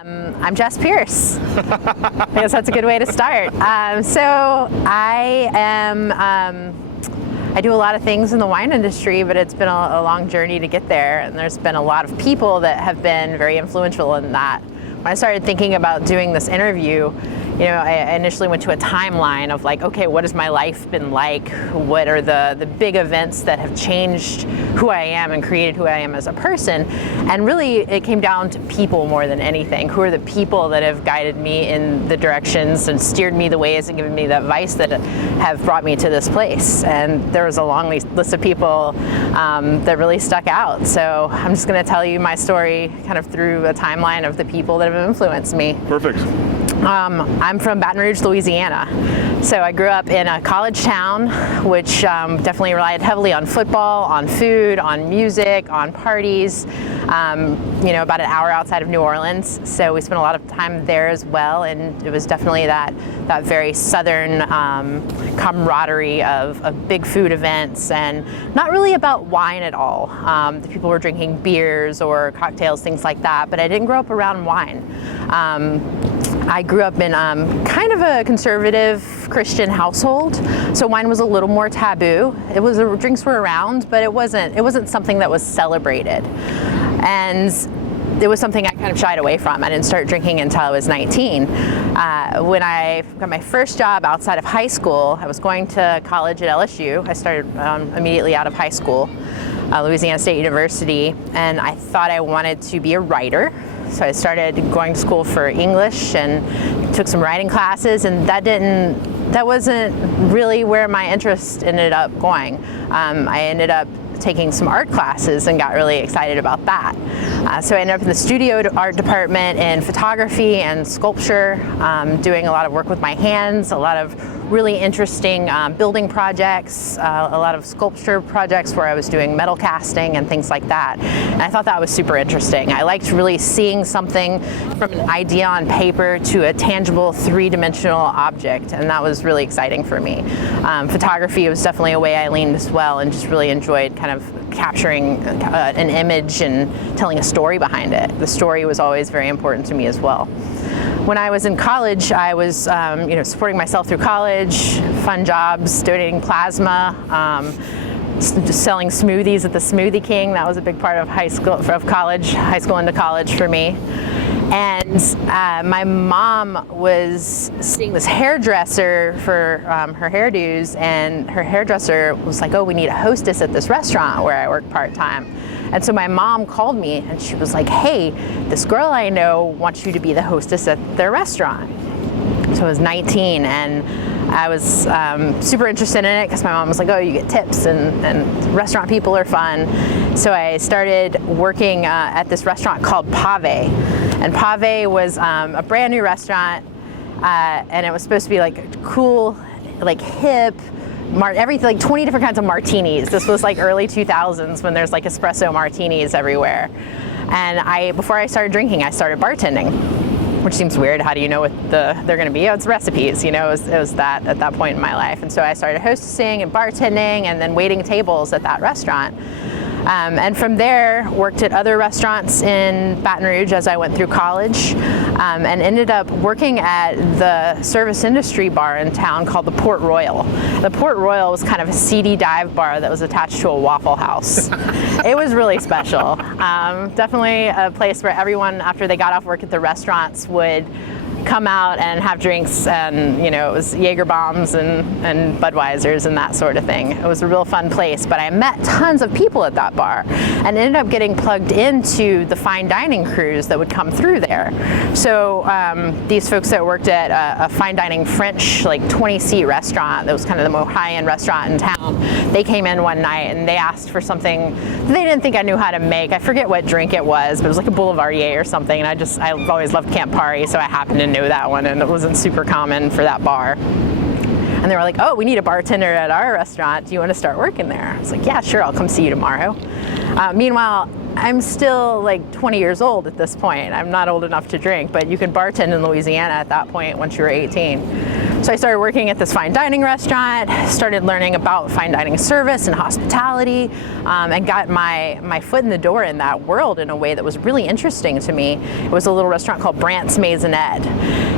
I'm Jess Pierce. I guess that's a good way to start. I do a lot of things in the wine industry, but it's been a long journey to get there, and there's been a lot of people that have been very influential in that. When I started thinking about doing this interview, I initially went to a timeline of like, okay, what has my life been like? What are the big events that have changed who I am and created who I am as a person? And really, it came down to people more than anything. Who are the people that have guided me in the directions and steered me the ways and given me the advice that have brought me to this place? And there was a long list of people that really stuck out. So I'm just going to tell you my story kind of through a timeline of the people that have influenced me. Perfect. I'm from Baton Rouge, Louisiana. So I grew up in a college town, which definitely relied heavily on football, on food, on music, on parties, about an hour outside of New Orleans. So we spent a lot of time there as well, and it was definitely that very southern camaraderie of big food events, and not really about wine at all. The people were drinking beers or cocktails, things like that, but I didn't grow up around wine. I grew up in kind of a conservative Christian household, so wine was a little more taboo. Drinks were around, but it wasn't something that was celebrated, and it was something I kind of shied away from. I didn't start drinking until I was 19. When I got my first job outside of high school, I was going to college at LSU. I started immediately out of high school, Louisiana State University, and I thought I wanted to be a writer. So I started going to school for English and took some writing classes, and that wasn't really where my interest ended up going. I ended up taking some art classes and got really excited about that. So I ended up in the studio art department in photography and sculpture, doing a lot of work with my hands, a lot of really interesting building projects, a lot of sculpture projects where I was doing metal casting and things like that. And I thought that was super interesting. I liked really seeing something from an idea on paper to a tangible three-dimensional object, and that was really exciting for me. Photography was definitely a way I leaned as well, and just really enjoyed kind of capturing an image and telling a story behind it. The story was always very important to me as well. When I was in college, I was supporting myself through college, fun jobs, donating plasma, just selling smoothies at the Smoothie King. That was a big part of high school into college for me. And my mom was seeing this hairdresser for her hairdos, and her hairdresser was like, oh, we need a hostess at this restaurant where I work part-time. And so my mom called me, and she was like, hey, this girl I know wants you to be the hostess at their restaurant. So I was 19, and I was super interested in it because my mom was like, oh, you get tips, and restaurant people are fun. So I started working at this restaurant called Pave. And Pave was a brand new restaurant, and it was supposed to be like cool, like hip, everything, like 20 different kinds of martinis. This was like early 2000s when there's like espresso martinis everywhere. And before I started drinking, I started bartending, which seems weird. How do you know what they're going to be? Oh, it's recipes, it was that at that point in my life. And so I started hostessing and bartending and then waiting tables at that restaurant. And from there, worked at other restaurants in Baton Rouge as I went through college, and ended up working at the service industry bar in town called the Port Royal. The Port Royal was kind of a seedy dive bar that was attached to a Waffle House. It was really special. Definitely a place where everyone, after they got off work at the restaurants, would come out and have drinks, and it was Jaeger bombs and Budweisers and that sort of thing. It was a real fun place, but I met tons of people at that bar and ended up getting plugged into the fine dining crews that would come through there. So these folks that worked at a fine dining French, like 20-seat restaurant that was kind of the most high-end restaurant in town, they came in one night and they asked for something they didn't think I knew how to make. I forget what drink it was, but it was like a Boulevardier or something, and I've always loved Campari, so I happened to know that one, and it wasn't super common for that bar. And they were like, oh, we need a bartender at our restaurant. Do you want to start working there? I was like, yeah, sure, I'll come see you tomorrow. Meanwhile, I'm still like 20 years old at this point. I'm not old enough to drink, but you could bartend in Louisiana at that point once you were 18. So I started working at this fine dining restaurant, started learning about fine dining service and hospitality, and got my foot in the door in that world in a way that was really interesting to me. It was a little restaurant called Brant's Maisonette,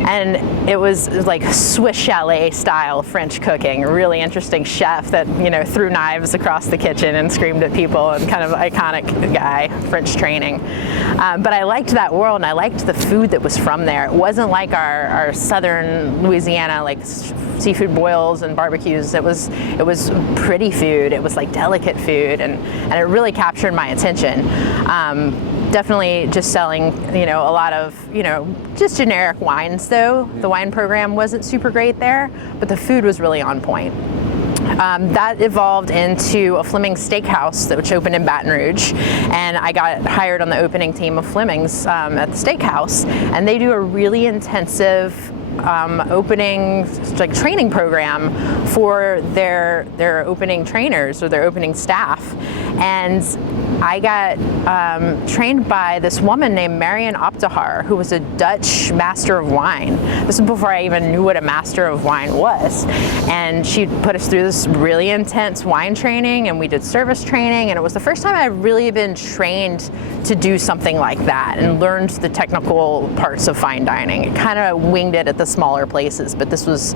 and it was like Swiss chalet style French cooking. A really interesting chef that, you know, threw knives across the kitchen and screamed at people, and kind of iconic guy, French training. But I liked that world, and I liked the food that was from there. It wasn't like our southern Louisiana, like seafood boils and barbecues. It was pretty food. It was like delicate food, and it really captured my attention. Definitely just selling, you know, a lot of, you know, just generic wines though. The wine program wasn't super great there, but the food was really on point. That evolved into a Fleming's Steakhouse, which opened in Baton Rouge, and I got hired on the opening team of Fleming's at the steakhouse, and they do a really intensive opening like training program for their opening trainers or their opening staff. And I got trained by this woman named Marion Optahar, who was a Dutch master of wine. This was before I even knew what a master of wine was. And she put us through this really intense wine training, and we did service training, and it was the first time I've really been trained to do something like that and learned the technical parts of fine dining. It kind of winged it at the smaller places, but this was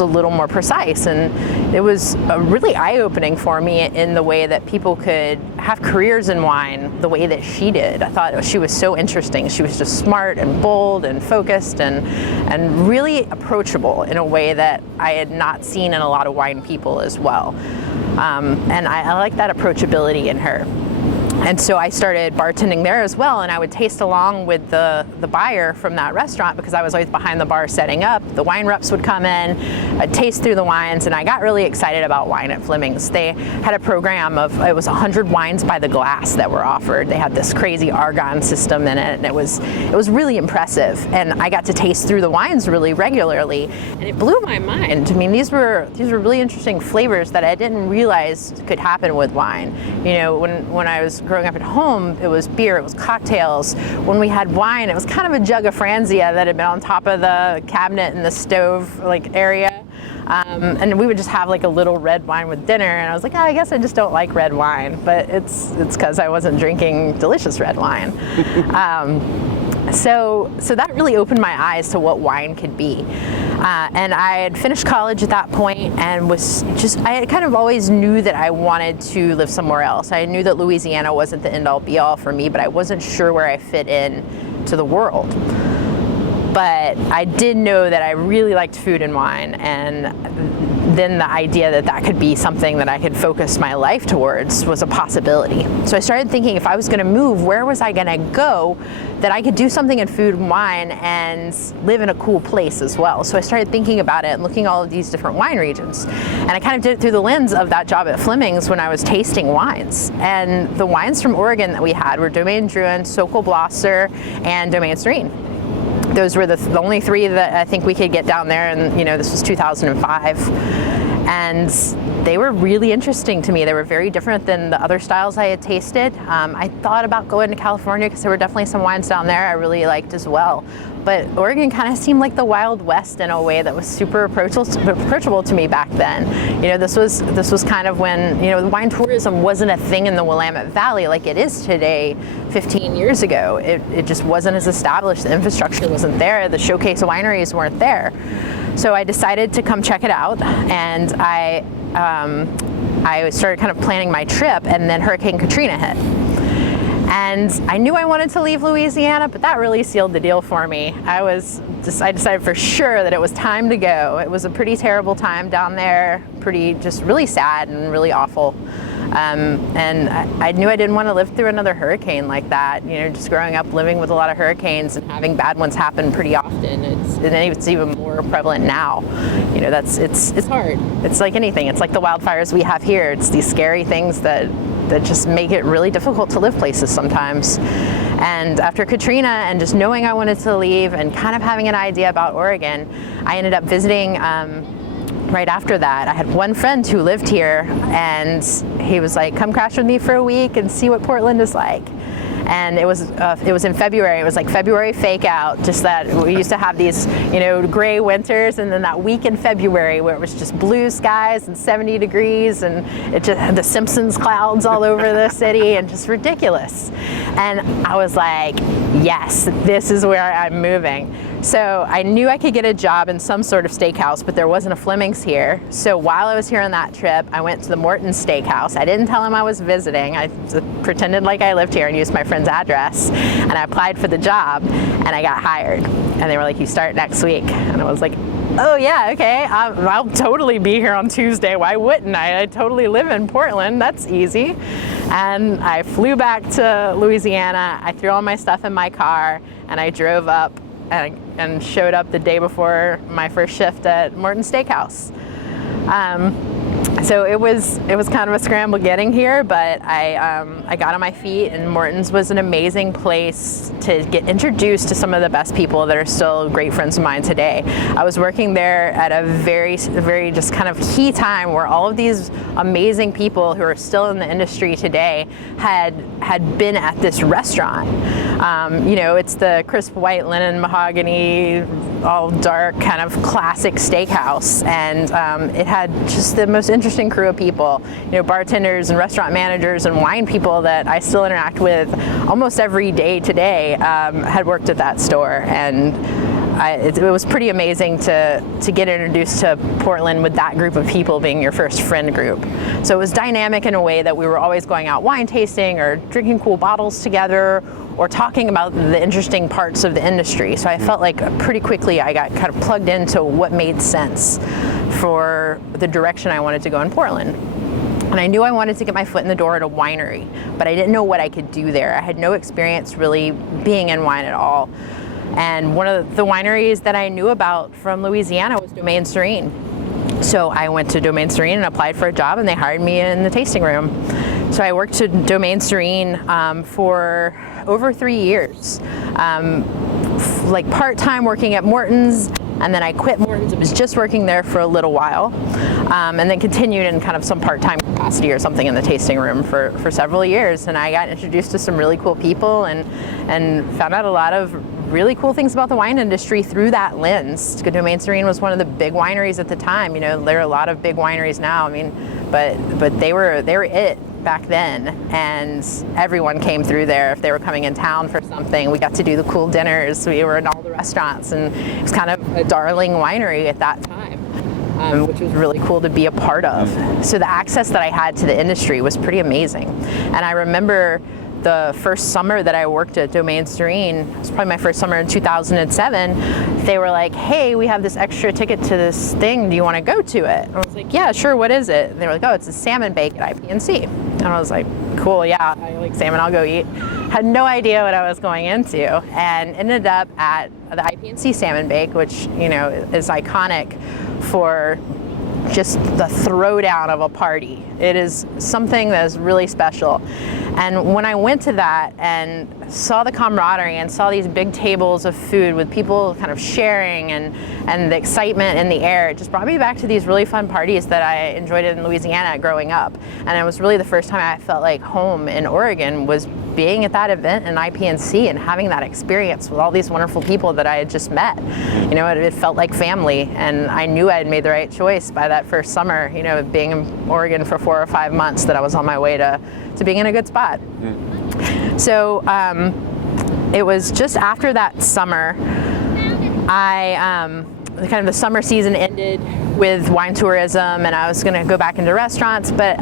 a little more precise, and it was really eye-opening for me in the way that people could have careers in wine the way that she did. I thought she was so interesting. She was just smart and bold and focused and really approachable in a way that I had not seen in a lot of wine people as well. And I like that approachability in her. And so I started bartending there as well, and I would taste along with the buyer from that restaurant because I was always behind the bar setting up. The wine reps would come in, I'd taste through the wines, and I got really excited about wine at Fleming's. They had a program of, it was 100 wines by the glass that were offered. They had this crazy argon system in it, and it was really impressive. And I got to taste through the wines really regularly, and it blew my mind. I mean, these were really interesting flavors that I didn't realize could happen with wine. You know, when I was growing up at home, it was beer, it was cocktails. When we had wine, it was kind of a jug of Franzia that had been on top of the cabinet in the stove like area. And we would just have like a little red wine with dinner, and I was like, oh, I guess I just don't like red wine, but it's because I wasn't drinking delicious red wine. So that really opened my eyes to what wine could be. And I had finished college at that point, and I kind of always knew that I wanted to live somewhere else. I knew that Louisiana wasn't the end-all be-all for me, but I wasn't sure where I fit in to the world. But I did know that I really liked food and wine, and then the idea that could be something that I could focus my life towards was a possibility. So I started thinking, if I was going to move, where was I going to go that I could do something in food and wine and live in a cool place as well? So I started thinking about it and looking at all of these different wine regions. And I kind of did it through the lens of that job at Fleming's when I was tasting wines. And the wines from Oregon that we had were Domaine Drouhin, Sokol Blosser, and Domaine Serene. Those were the only three that I think we could get down there, and you know, this was 2005. And they were really interesting to me. They were very different than the other styles I had tasted. I thought about going to California because there were definitely some wines down there I really liked as well. But Oregon kind of seemed like the Wild West in a way that was super approachable to me back then. You know, this was kind of when, you know, wine tourism wasn't a thing in the Willamette Valley like it is today 15 years ago. It just wasn't as established. The infrastructure wasn't there. The showcase wineries weren't there. So I decided to come check it out, and I started kind of planning my trip, and then Hurricane Katrina hit. And I knew I wanted to leave Louisiana, but that really sealed the deal for me. I decided for sure that it was time to go. It was a pretty terrible time down there, just really sad and really awful. And I knew I didn't want to live through another hurricane like that. You know, just growing up living with a lot of hurricanes and having bad ones happen pretty often. It's even more prevalent now. You know, it's hard. It's like anything. It's like the wildfires we have here. It's these scary things that just make it really difficult to live places sometimes. And after Katrina and just knowing I wanted to leave and kind of having an idea about Oregon, I ended up visiting right after that. I had one friend who lived here, and he was like, come crash with me for a week and see what Portland is like. And it was in February. It was like February fake out, just that we used to have these, gray winters, and then that week in February where it was just blue skies and 70 degrees, and it just had the Simpsons clouds all over the city, and just ridiculous. And I was like, yes, this is where I'm moving. So I knew I could get a job in some sort of steakhouse, but there wasn't a Fleming's here. So while I was here on that trip, I went to the Morton's Steakhouse. I didn't tell him I was visiting. I pretended like I lived here and used my friend's address. And I applied for the job, and I got hired. And they were like, you start next week. And I was like, oh yeah, okay, I'll totally be here on Tuesday. Why wouldn't I? I totally live in Portland. That's easy. And I flew back to Louisiana. I threw all my stuff in my car, and I drove up and showed up the day before my first shift at Morton's Steakhouse. So it was kind of a scramble getting here, but I got on my feet, and Morton's was an amazing place to get introduced to some of the best people that are still great friends of mine today. I was working there at a very, very just kind of key time where all of these amazing people who are still in the industry today had been at this restaurant. It's the crisp white linen mahogany, all dark kind of classic steakhouse, and it had just the most interesting crew of people, bartenders and restaurant managers and wine people that I still interact with almost every day today, had worked at that store. And it was pretty amazing to get introduced to Portland with that group of people being your first friend group. So it was dynamic in a way that we were always going out wine tasting or drinking cool bottles together, or talking about the interesting parts of the industry. So I felt like pretty quickly I got kind of plugged into what made sense for the direction I wanted to go in Portland. And I knew I wanted to get my foot in the door at a winery, but I didn't know what I could do there. I had no experience really being in wine at all. And one of the wineries that I knew about from Louisiana was Domaine Serene. So I went to Domaine Serene and applied for a job, and they hired me in the tasting room. So I worked at Domaine Serene for over 3 years, like part-time working at Morton's, and then I quit Morton's. I was just working there for a little while, and then continued in kind of some part-time capacity or something in the tasting room for several years. And I got introduced to some really cool people and found out a lot of really cool things about the wine industry through that lens. Domaine Serene was one of the big wineries at the time. There are a lot of big wineries now. But they were it back then, and everyone came through there if they were coming in town for something. We got to do the cool dinners. We were in all the restaurants, and it was kind of a darling winery at that time, which was really cool to be a part of. So the access that I had to the industry was pretty amazing. And I remember the first summer that I worked at Domaine Serene, it was probably my first summer in 2007, they were like, hey, we have this extra ticket to this thing, do you want to go to it? And I was like, yeah, sure, what is it? And they were like, oh, it's a salmon bake at IPNC. And I was like, cool, yeah, I like salmon, I'll go eat. Had no idea what I was going into, and ended up at the IPNC salmon bake, which, is iconic for just the throwdown of a party. It is something that is really special. And when I went to that and saw the camaraderie and saw these big tables of food with people kind of sharing and the excitement in the air, it just brought me back to these really fun parties that I enjoyed in Louisiana growing up. And it was really the first time I felt like home in Oregon was being at that event in IPNC and having that experience with all these wonderful people that I had just met. It felt like family, and I knew I had made the right choice by that first summer, being in Oregon for 4 or 5 months, that I was on my way to being in a good spot. So it was just after that summer, kind of the summer season ended with wine tourism, and I was going to go back into restaurants, but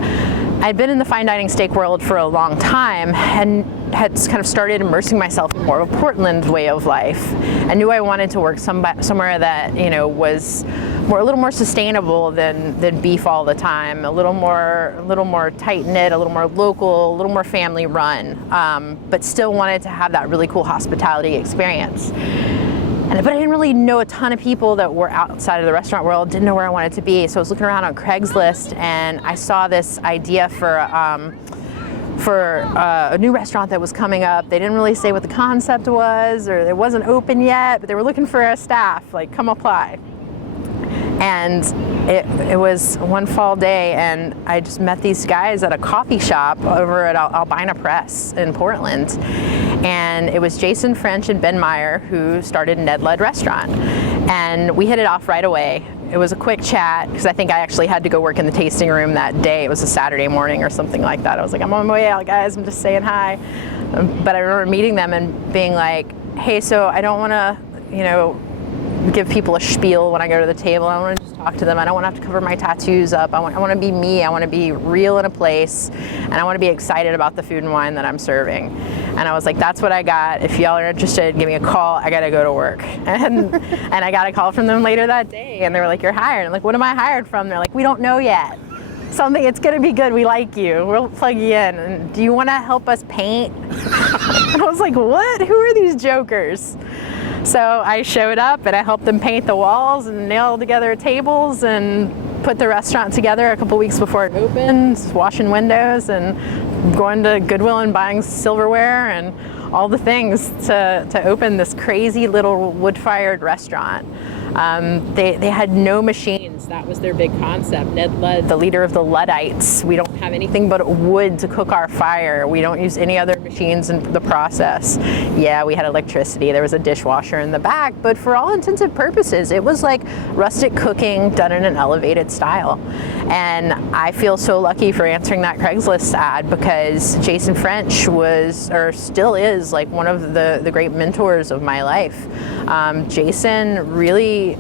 I'd been in the fine dining steak world for a long time and had kind of started immersing myself in more of a Portland way of life. I knew I wanted to work somewhere that was a little more sustainable than beef all the time, a little more tight knit, a little more local, a little more family run, but still wanted to have that really cool hospitality experience. But I didn't really know a ton of people that were outside of the restaurant world, didn't know where I wanted to be. So I was looking around on Craigslist, and I saw this idea for a new restaurant that was coming up. They didn't really say what the concept was, or it wasn't open yet, but they were looking for a staff, like, come apply. And it was one fall day, and I just met these guys at a coffee shop over at Albina Press in Portland. And it was Jason French and Ben Meyer who started Ned Lud Restaurant. And we hit it off right away. It was a quick chat, because I think I actually had to go work in the tasting room that day. It was a Saturday morning or something like that. I was like, I'm on my way out, guys. I'm just saying hi. But I remember meeting them and being like, hey, so I don't want to, give people a spiel when I go to the table. I want to just talk to them. I don't want to have to cover my tattoos up. I want to be me. I want to be real in a place, and I want to be excited about the food and wine that I'm serving. And I was like, that's what I got. If y'all are interested, give me a call. I got to go to work. And I got a call from them later that day, and they were like, you're hired. I'm like, what am I hired from? They're like, we don't know yet. Something, it's going to be good. We like you. We'll plug you in. And do you want to help us paint? And I was like, what? Who are these jokers? So I showed up and I helped them paint the walls and nail together tables and put the restaurant together a couple weeks before it opened, washing windows and going to Goodwill and buying silverware and all the things to open this crazy little wood-fired restaurant. They had no machines. That was their big concept. Ned Lud, the leader of the Luddites. We don't have anything but wood to cook our fire. We don't use any other machines in the process. Yeah, we had electricity. There was a dishwasher in the back, but for all intents and purposes, it was like rustic cooking done in an elevated style. And I feel so lucky for answering that Craigslist ad, because Jason French was, or still is, like one of the great mentors of my life. Jason really,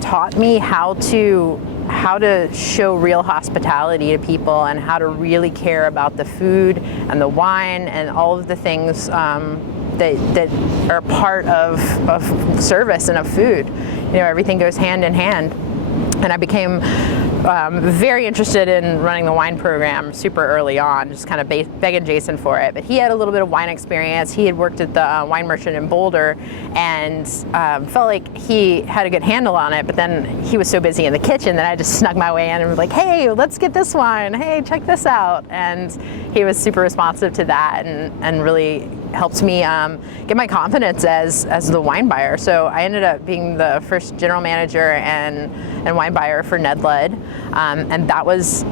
taught me how to show real hospitality to people, and how to really care about the food and the wine and all of the things that are part of service and of food. Everything goes hand in hand. And I became very interested in running the wine program super early on, just kind of begging Jason for it. But he had a little bit of wine experience. He had worked at the wine merchant in Boulder, and felt like he had a good handle on it. But then he was so busy in the kitchen that I just snuck my way in and was like, hey, let's get this wine. Hey, check this out. And he was super responsive to that, and really helped me get my confidence as the wine buyer. So I ended up being the first general manager and wine buyer for Ned Lud. And that was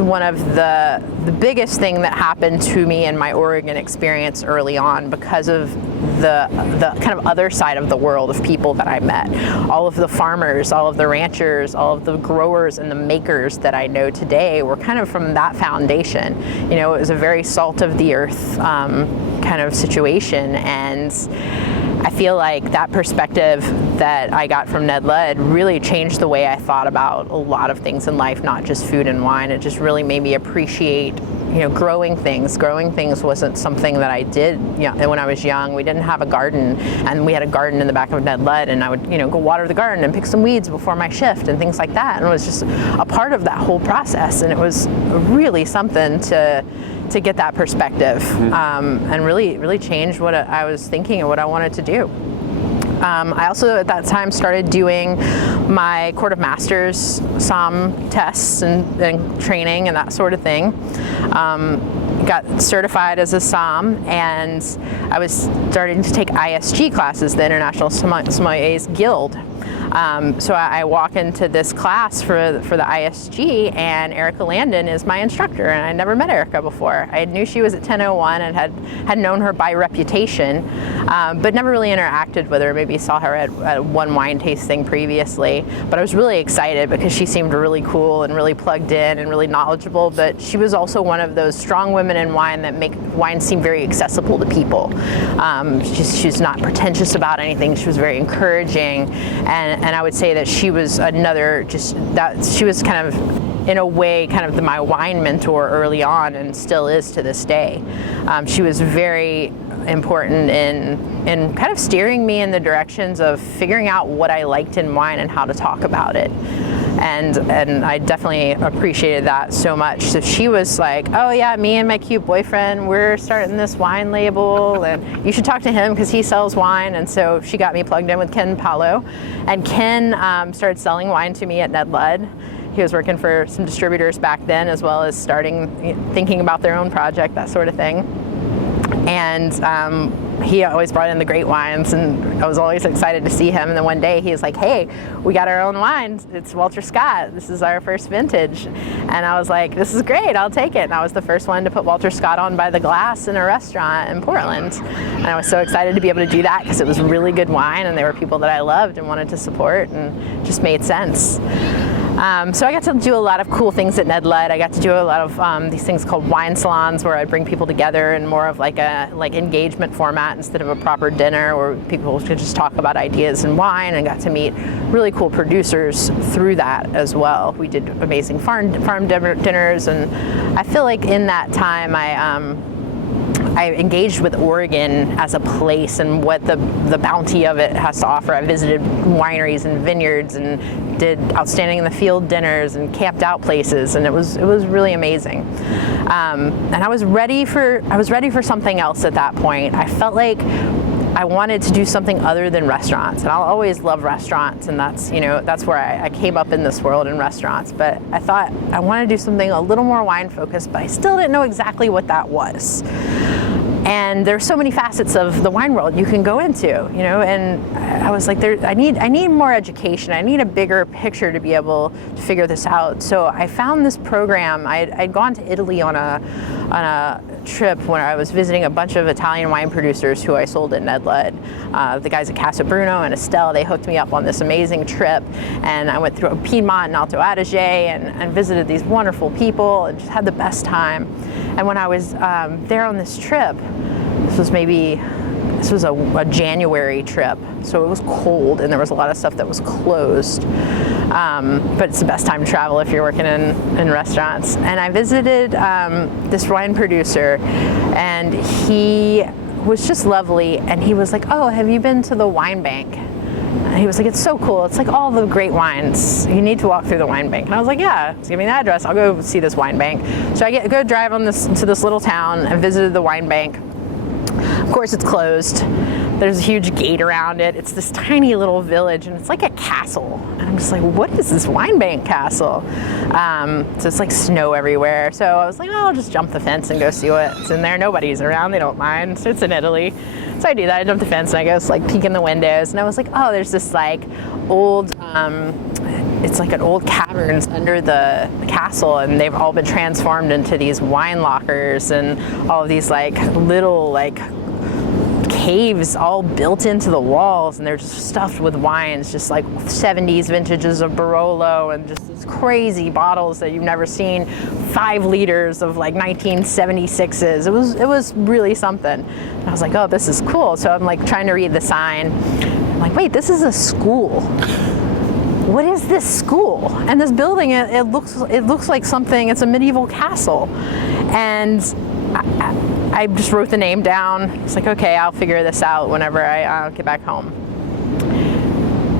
one of the biggest thing that happened to me in my Oregon experience early on, because of the kind of other side of the world of people that I met. All of the farmers, all of the ranchers, all of the growers and the makers that I know today were kind of from that foundation. It was a very salt of the earth kind of situation, and I feel like that perspective that I got from Ned Lud really changed the way I thought about a lot of things in life, not just food and wine. It just really made me appreciate, growing things. Growing things wasn't something that I did, when I was young. We didn't have a garden, and we had a garden in the back of Ned Lud, and I would, go water the garden and pick some weeds before my shift and things like that. And it was just a part of that whole process, and it was really something to get that perspective, and really change what I was thinking and what I wanted to do. I also at that time started doing my Court of Masters SOM tests and training and that sort of thing. Got certified as a SOM, and I was starting to take ISG classes, the International Sommeliers Guild. So I walk into this class for the ISG, and Erica Landon is my instructor, and I never met Erica before. I knew she was at 1001 and had known her by reputation, but never really interacted with her. Maybe saw her at one wine tasting previously, but I was really excited because she seemed really cool and really plugged in and really knowledgeable. But she was also one of those strong women in wine that make wine seem very accessible to people. She's not pretentious about anything. She was very encouraging, and I would say that she was she was kind of, in a way, kind of my wine mentor early on, and still is to this day. She was very important in kind of steering me in the directions of figuring out what I liked in wine and how to talk about it. And I definitely appreciated that so much. So she was like, oh yeah, me and my cute boyfriend, we're starting this wine label, and you should talk to him because he sells wine. And so she got me plugged in with Ken Paulo, and Ken started selling wine to me at Ned Lud. He was working for some distributors back then, as well as thinking about their own project, that sort of thing. And he always brought in the great wines, and I was always excited to see him. And then one day he was like, hey, we got our own wine. It's Walter Scott. This is our first vintage. And I was like, this is great, I'll take it. And I was the first one to put Walter Scott on by the glass in a restaurant in Portland. And I was so excited to be able to do that because it was really good wine, and they were people that I loved and wanted to support, and it just made sense. So I got to do a lot of cool things at Ned Led. I got to do a lot of these things called wine salons, where I'd bring people together in more of like a engagement format instead of a proper dinner, where people could just talk about ideas and wine, and got to meet really cool producers through that as well. We did amazing farm dinners, and I feel like in that time I engaged with Oregon as a place and what the bounty of it has to offer. I visited wineries and vineyards and did outstanding in the field dinners and camped out places, and it was really amazing. And I was ready for something else at that point. I felt like I wanted to do something other than restaurants, and I'll always love restaurants, and that's where I came up in this world, in restaurants. But I thought I wanted to do something a little more wine focused, but I still didn't know exactly what that was. And there's so many facets of the wine world you can go into, and I was like, I need more education. I need a bigger picture to be able to figure this out. So I found this program. I'd gone to Italy on a trip when I was visiting a bunch of Italian wine producers who I sold at Ned Led. The guys at Casa Bruno and Estelle, they hooked me up on this amazing trip, and I went through Piedmont and Alto Adige and visited these wonderful people and just had the best time. And when I was there on this trip, this was a January trip, so it was cold and there was a lot of stuff that was closed. But it's the best time to travel if you're working in restaurants. And I visited this wine producer, and he was just lovely. And he was like, oh, have you been to the wine bank? And he was like, it's so cool. It's like all the great wines. You need to walk through the wine bank. And I was like, yeah, just give me the address. I'll go see this wine bank. So I go drive to this little town and visited the wine bank. Of course, it's closed. There's a huge gate around it. It's this tiny little village, and it's like a castle. And I'm just like, what is this wine bank castle? So it's like snow everywhere. So I was like, oh, I'll just jump the fence and go see what's in there. Nobody's around. They don't mind. So it's in Italy. So I do that. I jump the fence and I go like peek in the windows. And I was like, oh, there's this like old, it's like an old caverns under the castle, and they've all been transformed into these wine lockers and all of these like little like caves all built into the walls, and they're just stuffed with wines, just like 70s vintages of Barolo and just these crazy bottles that you've never seen, 5 liters of like 1976s. It was really something. And I was like, oh, this is cool. So I'm like trying to read the sign. I'm like, wait, this is a school. What is this school? And this building, it looks like something. It's a medieval castle, and I just wrote the name down. It's like, okay, I'll figure this out whenever I get back home.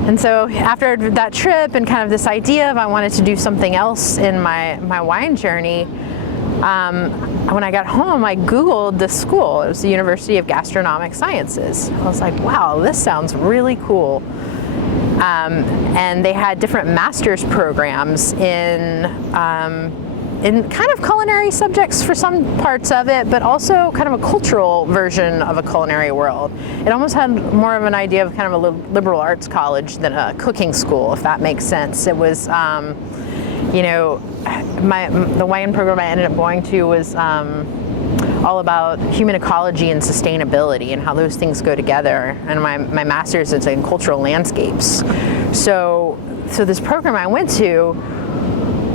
And so after that trip and kind of this idea of I wanted to do something else in my wine journey, when I got home, I Googled this school. It was the University of Gastronomic Sciences. I was like, wow, this sounds really cool. And they had different master's programs in kind of culinary subjects for some parts of it, but also kind of a cultural version of a culinary world. It almost had more of an idea of kind of a liberal arts college than a cooking school, if that makes sense. It was, the wine program I ended up going to was all about human ecology and sustainability and how those things go together. And my master's is in cultural landscapes. So this program I went to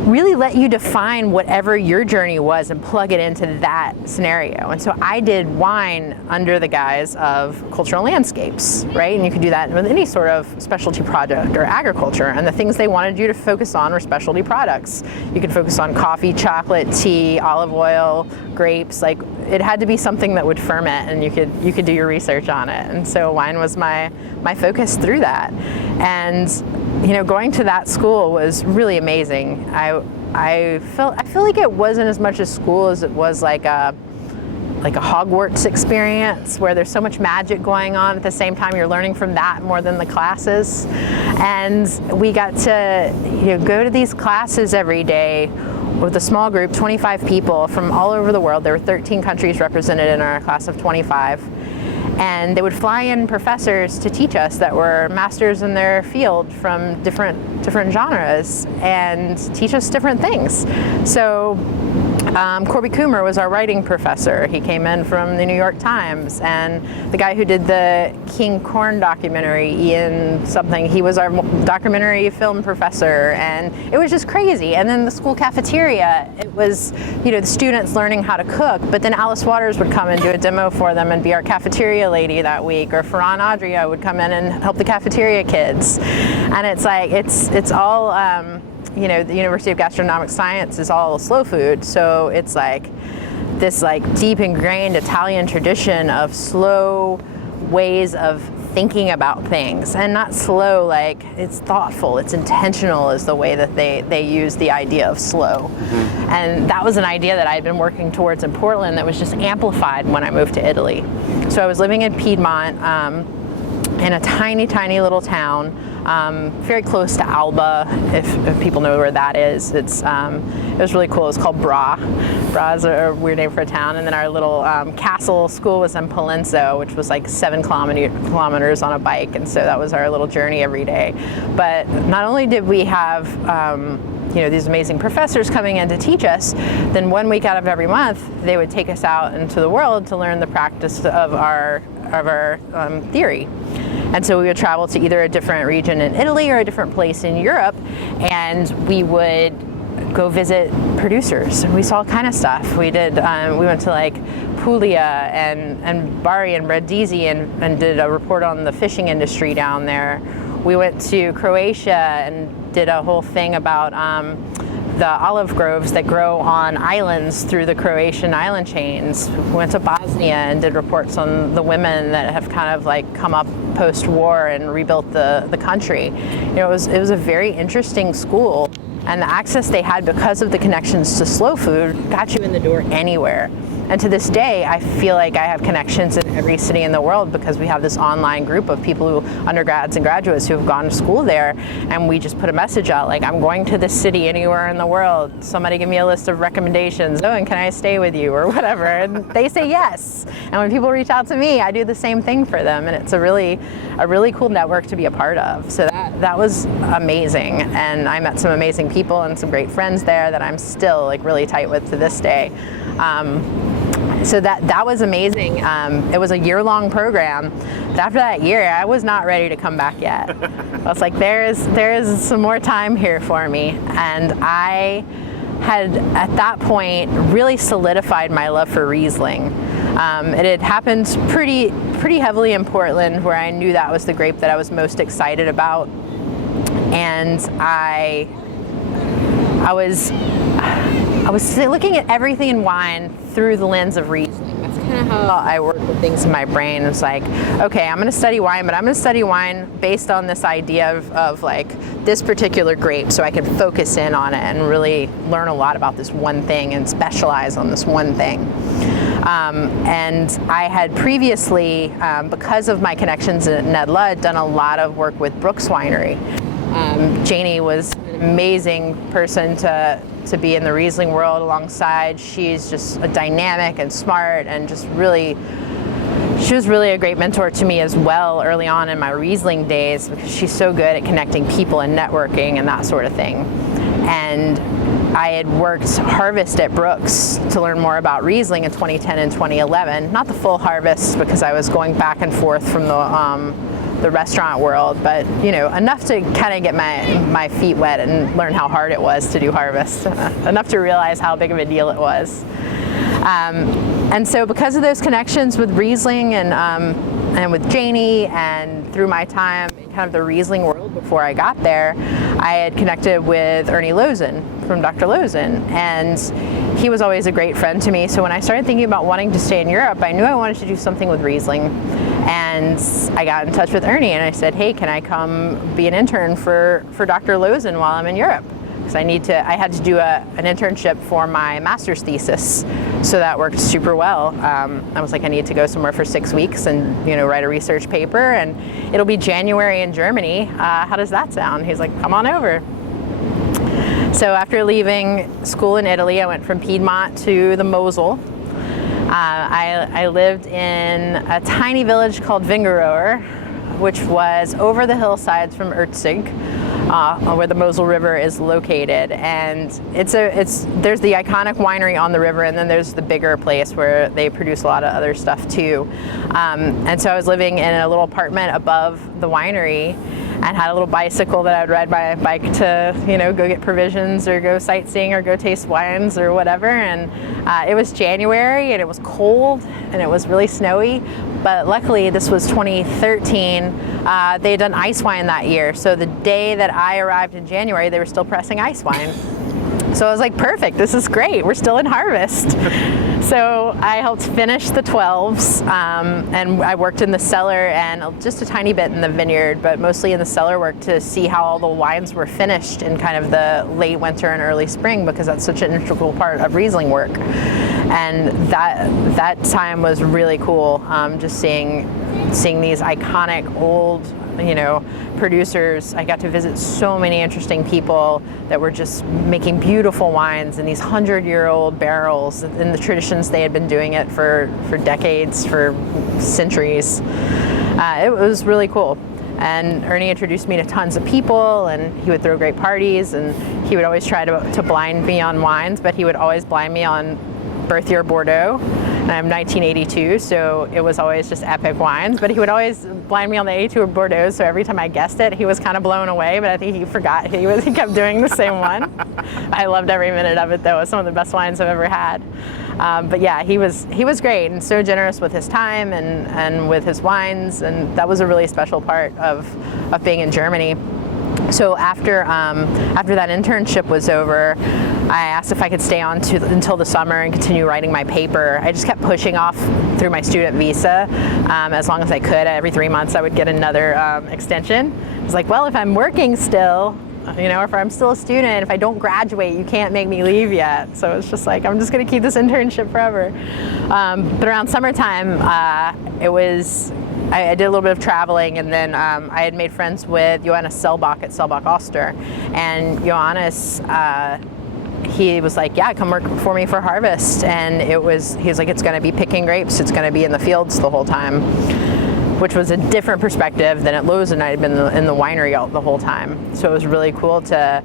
really let you define whatever your journey was and plug it into that scenario. And so I did wine under the guise of cultural landscapes, right? And you could do that with any sort of specialty product or agriculture. And the things they wanted you to focus on were specialty products. You could focus on coffee, chocolate, tea, olive oil, grapes. Like, it had to be something that would ferment, and you could do your research on it. And so wine was my focus through that. And going to that school was really amazing. I feel like it wasn't as much a school as it was like a Hogwarts experience, where there's so much magic going on at the same time. You're learning from that more than the classes. And we got to go to these classes every day with a small group, 25 people from all over the world. There were 13 countries represented in our class of 25. And they would fly in professors to teach us that were masters in their field from different genres and teach us different things. So Corby Coomer was our writing professor. He came in from the New York Times, and the guy who did the King Corn documentary, Ian something, he was our documentary film professor, and it was just crazy. And then the school cafeteria, it was, the students learning how to cook, but then Alice Waters would come and do a demo for them and be our cafeteria lady that week, or Ferran Adria would come in and help the cafeteria kids. And it's like, it's all, the University of Gastronomic Science is all slow food, so it's like this deep ingrained Italian tradition of slow ways of thinking about things, and not slow like it's thoughtful, it's intentional is the way that they use the idea of slow. Mm-hmm. And that was an idea that I had been working towards in Portland that was just amplified when I moved to Italy. So I was living in Piedmont, in a tiny little town, very close to Alba, if people know where that is. It was really cool. It was called Bra. Bra is a weird name for a town. And then our little castle school was in Palenzo, which was like 7 kilometers on a bike. And so that was our little journey every day. But not only did we have these amazing professors coming in to teach us, then 1 week out of every month, they would take us out into the world to learn the practice of our theory. And so we would travel to either a different region in Italy or a different place in Europe, and we would go visit producers. We saw all kind of stuff. We did. We went to like Puglia and Bari and Brindisi and did a report on the fishing industry down there. We went to Croatia and did a whole thing about the olive groves that grow on islands through the Croatian island chains. We went to Bosnia and did reports on the women that have kind of like come up post-war and rebuilt the country. It was a very interesting school, and the access they had because of the connections to slow food got you in the door anywhere. And to this day, I feel like I have connections in every city in the world because we have this online group of people undergrads and graduates who have gone to school there, and we just put a message out like, I'm going to this city anywhere in the world. Somebody give me a list of recommendations. Oh, and can I stay with you or whatever? And they say yes. And when people reach out to me, I do the same thing for them, and it's a really cool network to be a part of. So that was amazing, and I met some amazing people and some great friends there that I'm still like really tight with to this day. So that was amazing. It was a year-long program. But after that year, I was not ready to come back yet. I was like, there is some more time here for me. And I had, at that point, really solidified my love for Riesling. It had happened pretty heavily in Portland, where I knew that was the grape that I was most excited about. And I was looking at everything in wine through the lens of Riesling. That's kind of how I work with things in my brain. It's like, okay, I'm going to study wine, but I'm going to study wine based on this idea of like this particular grape, so I can focus in on it and really learn a lot about this one thing and specialize on this one thing. And I had previously, because of my connections at Ned Ludd, done a lot of work with Brooks Winery. Janie was an amazing person to be in the Riesling world alongside. She's just a dynamic and smart, and just really, she was really a great mentor to me as well early on in my Riesling days, because she's so good at connecting people and networking and that sort of thing. And I had worked harvest at Brooks to learn more about Riesling in 2010 and 2011. Not the full harvest, because I was going back and forth from the restaurant world, but enough to kind of get my feet wet and learn how hard it was to do harvest, enough to realize how big of a deal it was. And so because of those connections with Riesling and with Janie, and through my time in kind of the Riesling world before I got there, I had connected with Ernie Lozen from Dr. Lozen, and he was always a great friend to me. So when I started thinking about wanting to stay in Europe, I knew I wanted to do something with Riesling. And I got in touch with Ernie and I said, hey, can I come be an intern for Dr. Lozen while I'm in Europe? Because I had to do an internship for my master's thesis. So that worked super well. I was like, I need to go somewhere for 6 weeks and write a research paper, and it'll be January in Germany. How does that sound? He's like, come on over. So after leaving school in Italy, I went from Piedmont to the Mosel. I lived in a tiny village called Vingeroer, which was over the hillsides from Erzig, where the Mosel River is located. And there's the iconic winery on the river, and then there's the bigger place where they produce a lot of other stuff too. And so I was living in a little apartment above the winery, and had a little bicycle that I would ride my bike to, go get provisions or go sightseeing or go taste wines or whatever. And it was January and it was cold and it was really snowy. But luckily, this was 2013. They had done ice wine that year. So the day that I arrived in January, they were still pressing ice wine. So I was like, perfect, this is great. We're still in harvest. So I helped finish the 12s, and I worked in the cellar and just a tiny bit in the vineyard, but mostly in the cellar work to see how all the wines were finished in kind of the late winter and early spring, because that's such an integral part of Riesling work. And that time was really cool, just seeing these iconic old producers. I got to visit so many interesting people that were just making beautiful wines in these 100-year-old barrels in the traditions they had been doing it for decades, for centuries. It was really cool. And Ernie introduced me to tons of people, and he would throw great parties, and he would always try to blind me on wines, but he would always blind me on birth year Bordeaux. And I'm 1982, so it was always just epic wines, but he would always blind me on the 82 of Bordeaux, so every time I guessed it, he was kind of blown away, but I think he forgot. He kept doing the same one. I loved every minute of it, though. It was some of the best wines I've ever had. But yeah, he was great and so generous with his time and with his wines, and that was a really special part of being in Germany. So after that internship was over, I asked if I could stay on until the summer and continue writing my paper. I just kept pushing off through my student visa as long as I could. Every 3 months I would get another extension. I was like, well, if I'm working still, or if I'm still a student, if I don't graduate, you can't make me leave yet. So it's just like, I'm just going to keep this internship forever. But around summertime, I did a little bit of traveling, and then I had made friends with Johannes Selbach at Selbach Oster. And Johannes, he was like, yeah, come work for me for harvest. And he was like, it's going to be picking grapes. It's going to be in the fields the whole time, which was a different perspective than at Lowe's, and I had been in the winery the whole time. So it was really cool to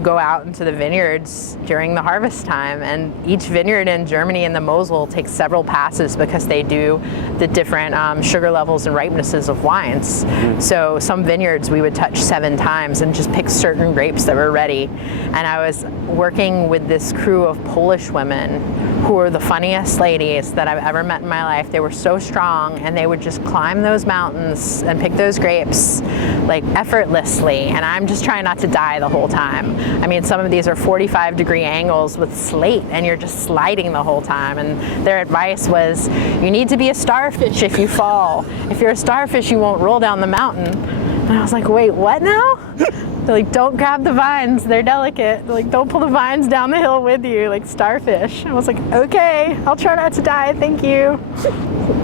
go out into the vineyards during the harvest time. And each vineyard in Germany and the Mosel takes several passes because they do the different sugar levels and ripenesses of wines. Mm-hmm. So some vineyards we would touch 7 times and just pick certain grapes that were ready. And I was working with this crew of Polish women who were the funniest ladies that I've ever met in my life. They were so strong, and they would just climb those mountains and pick those grapes like effortlessly. And I'm just trying not to die the whole time. I mean, some of these are 45-degree angles with slate, and you're just sliding the whole time. And their advice was, you need to be a starfish if you fall. If you're a starfish, you won't roll down the mountain. And I was like, wait, what now? They're like, don't grab the vines, they're delicate. They're like, don't pull the vines down the hill with you, like starfish. I was like, okay, I'll try not to die, thank you.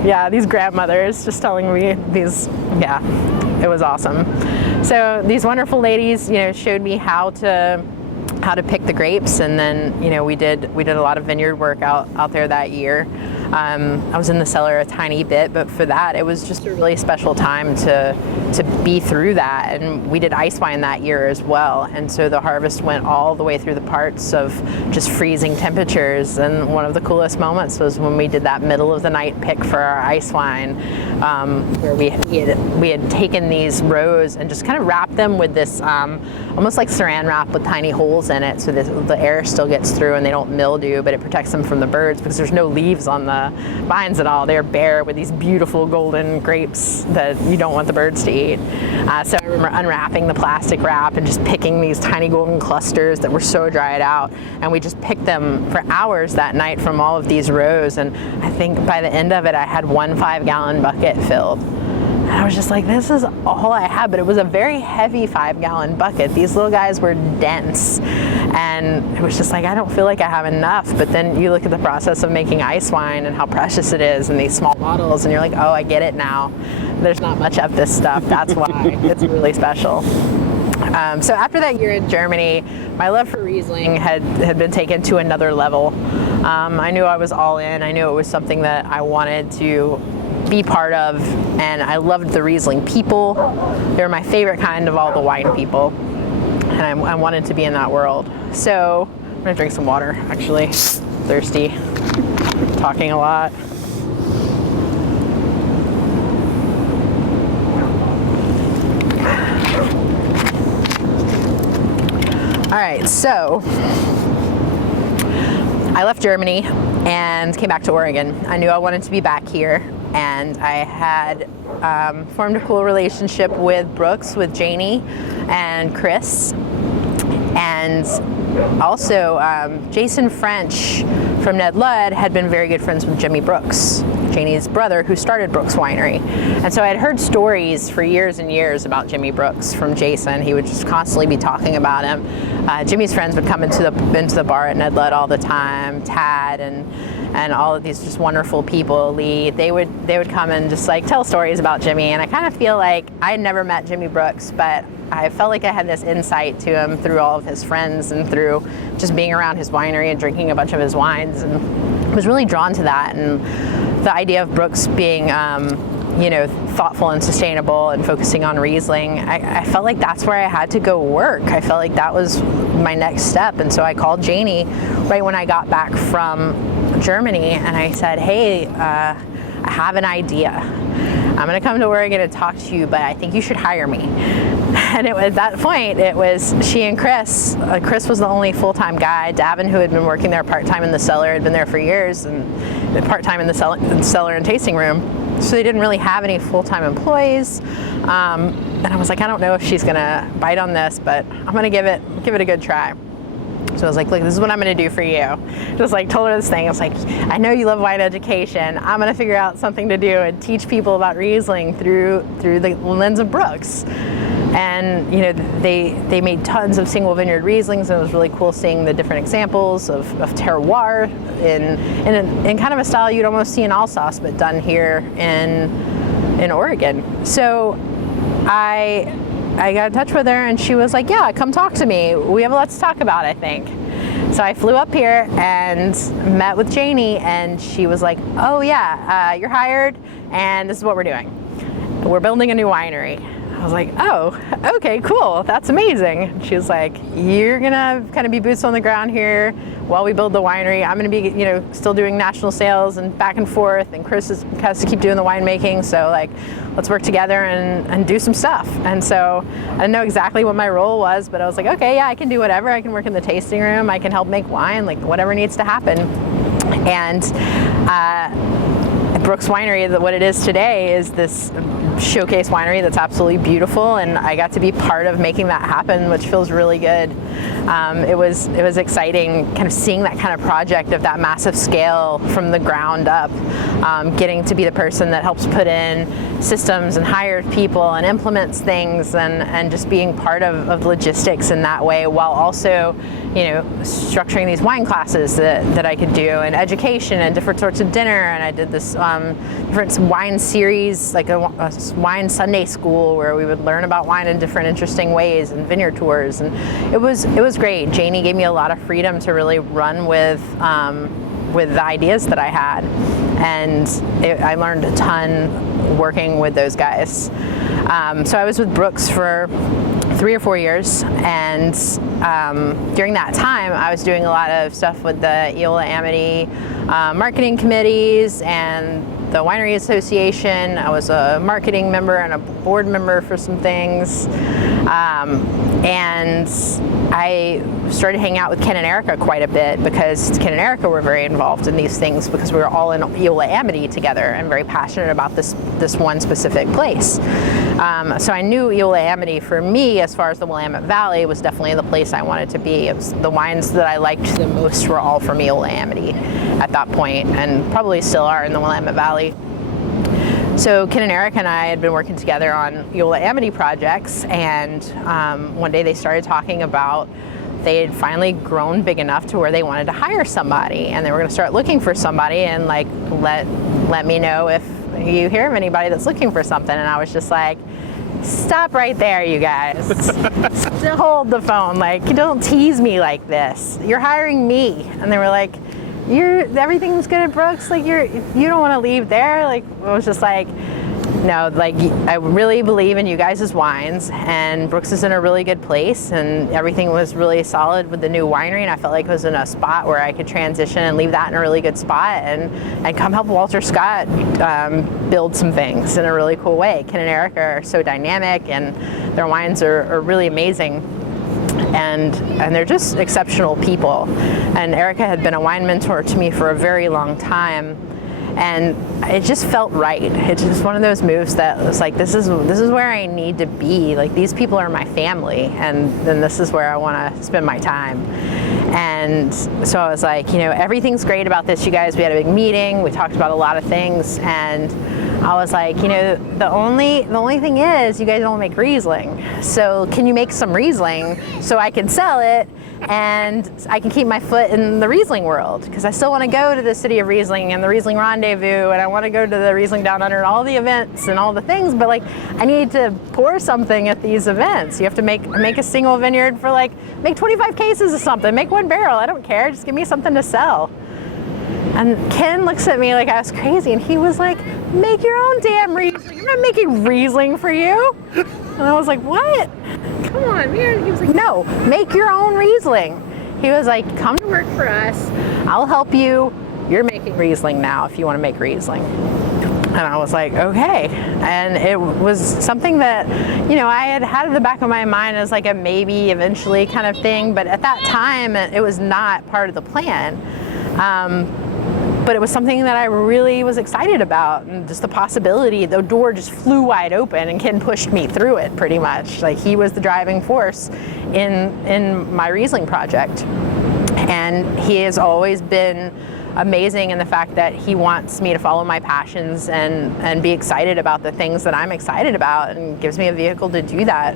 Yeah, these grandmothers just telling me it was awesome. So these wonderful ladies, showed me how to pick the grapes, and then we did a lot of vineyard work out there that year. I was in the cellar a tiny bit, but for that it was just a really special time to be through that. And we did ice wine that year as well, and so the harvest went all the way through the parts of just freezing temperatures. And one of the coolest moments was when we did that middle of the night pick for our ice wine, where we had taken these rows and just kind of wrapped them with this almost like saran wrap with tiny holes in it, so that the air still gets through and they don't mildew, but it protects them from the birds because there's no leaves on the vines at all. They're bare with these beautiful golden grapes that you don't want the birds to eat. So I remember unwrapping the plastic wrap and just picking these tiny golden clusters that were so dried out, and we just picked them for hours that night from all of these rows. And I think by the end of it I had 1 5-gallon bucket filled. And I was just like, this is all I had, but it was a very heavy 5-gallon bucket. These little guys were dense, and it was just like, I don't feel like I have enough. But then you look at the process of making ice wine and how precious it is in these small bottles, and you're like, oh, I get it now. There's not much of this stuff. That's why it's really special. So after that year in Germany, my love for Riesling had been taken to another level. I knew I was all in. I knew it was something that I wanted to be part of, and I loved the Riesling people. They were my favorite kind of all the wine people, and I wanted to be in that world. So I'm gonna drink some water, actually. Thirsty, talking a lot. All right, so I left Germany and came back to Oregon. I knew I wanted to be back here, and I had formed a cool relationship with Brooks, with Janie and Chris, and also Jason French from Ned Ludd had been very good friends with Jimmy Brooks, Janie's brother, who started Brooks Winery. And so I had heard stories for years and years about Jimmy Brooks from Jason. He would just constantly be talking about him. Jimmy's friends would come into the bar at Ned Ludd all the time, Tad and all of these just wonderful people, Lee. They would come and just like tell stories about Jimmy, and I kind of feel like I had never met Jimmy Brooks, but I felt like I had this insight to him through all of his friends and through just being around his winery and drinking a bunch of his wines, and was really drawn to that. And the idea of Brooks being thoughtful and sustainable and focusing on Riesling, I felt like that's where I had to go work. I felt like that was my next step. And so I called Janie right when I got back from Germany, and I said, hey, I have an idea. I'm gonna come to Oregon and talk to you, but I think you should hire me. And at that point, it was she and Chris. Chris was the only full-time guy. Davin, who had been working there part-time in the cellar, had been there for years, and part-time in the cellar and tasting room. So they didn't really have any full-time employees. And I was like, I don't know if she's gonna bite on this, but I'm gonna give it a good try. So I was like, look, this is what I'm gonna do for you. Just like told her this thing. I was like, I know you love wine education. I'm gonna figure out something to do and teach people about Riesling through the lens of Brooks. And they made tons of single vineyard Rieslings, and it was really cool seeing the different examples of terroir in kind of a style you'd almost see in Alsace, but done here in Oregon. So I got in touch with her, and she was like, yeah, come talk to me. We have a lot to talk about, I think. So I flew up here and met with Janie, and she was like, oh yeah, you're hired, and this is what we're doing. We're building a new winery. I was like, oh, okay, cool, that's amazing. She was like, you're gonna kind of be boots on the ground here while we build the winery. I'm gonna be, still doing national sales and back and forth, and Chris has to keep doing the winemaking, so like, let's work together and do some stuff. And so I didn't know exactly what my role was, but I was like, okay, yeah, I can do whatever. I can work in the tasting room, I can help make wine, like whatever needs to happen. And Brooks Winery, what it is today, is this showcase winery that's absolutely beautiful, and I got to be part of making that happen, which feels really good. It was exciting kind of seeing that kind of project of that massive scale from the ground up, getting to be the person that helps put in systems and hires people and implements things, and just being part of logistics in that way, while also structuring these wine classes that I could do, and education and different sorts of dinner. And I did this different wine series, like a wine Sunday school, where we would learn about wine in different interesting ways, and vineyard tours, and it was great. Janie gave me a lot of freedom to really run with the ideas that I had, and I learned a ton working with those guys. So I was with Brooks for 3 or 4 years, and during that time I was doing a lot of stuff with the Eola Amity marketing committees and the Winery Association. I was a marketing member and a board member for some things, and I started hanging out with Ken and Erica quite a bit, because Ken and Erica were very involved in these things, because we were all in Eola Amity together and very passionate about this one specific place. So I knew Eola Amity, for me, as far as the Willamette Valley, was definitely the place I wanted to be. It was the wines that I liked the most were all from Eola Amity at that point, and probably still are in the Willamette Valley. So Ken and Eric and I had been working together on Eola Amity projects, and one day they started talking about they had finally grown big enough to where they wanted to hire somebody, and they were going to start looking for somebody, and like let me know if you hear of anybody that's looking for something. And I was just like, stop right there, you guys. Hold the phone. Like, don't tease me like this. You're hiring me. And they were like, everything's good at Brooks. Like you don't want to leave there. Like I was just like, no, like I really believe in you guys' wines, and Brooks is in a really good place, and everything was really solid with the new winery, and I felt like I was in a spot where I could transition and leave that in a really good spot and come help Walter Scott build some things in a really cool way. Ken and Erica are so dynamic, and their wines are really amazing. And they're just exceptional people. And Erica had been a wine mentor to me for a very long time, and it just felt right. It's just one of those moves that was like, this is where I need to be. Like, these people are my family, and then this is where I want to spend my time. And so I was like, everything's great about this, you guys. We had a big meeting. We talked about a lot of things, and I was like, the only thing is, you guys don't make Riesling. So can you make some Riesling so I can sell it and I can keep my foot in the Riesling world? Because I still want to go to the City of Riesling and the Riesling Rendezvous, and I want to go to the Riesling Down Under and all the events and all the things. But like, I need to pour something at these events. You have to make a single vineyard for make 25 cases of something, make one barrel. I don't care. Just give me something to sell. And Ken looks at me like I was crazy, and he was like, make your own damn Riesling. I'm not making Riesling for you. And I was like, what? Come on, man. He was like, no, make your own Riesling. He was like, come to work for us. I'll help you. You're making Riesling now if you want to make Riesling. And I was like, okay. And it was something that, I had in the back of my mind as like a maybe eventually kind of thing. But at that time, it was not part of the plan. But it was something that I really was excited about, and just the possibility, the door just flew wide open, and Ken pushed me through it pretty much. Like, he was the driving force in my Riesling project. And he has always been amazing in the fact that he wants me to follow my passions and be excited about the things that I'm excited about, and gives me a vehicle to do that.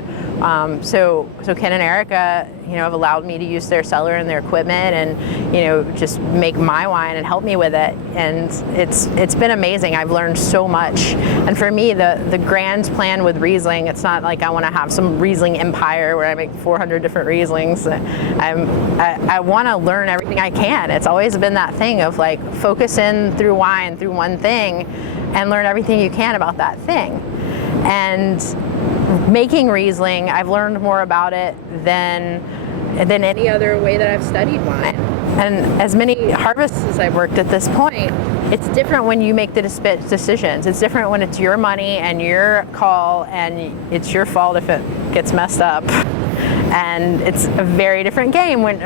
So Ken and Erica, have allowed me to use their cellar and their equipment, and just make my wine and help me with it. And it's been amazing. I've learned so much. And for me, the grand plan with Riesling, it's not like I want to have some Riesling empire where I make 400 different Rieslings. I want to learn everything I can. It's always been that thing of like, focus in through wine, through one thing, and learn everything you can about that thing. And making Riesling, I've learned more about it than any other way that I've studied wine. And as many harvests as I've worked at this point, it's different when you make the decisions. It's different when it's your money and your call, and it's your fault if it gets messed up. And it's a very different game when,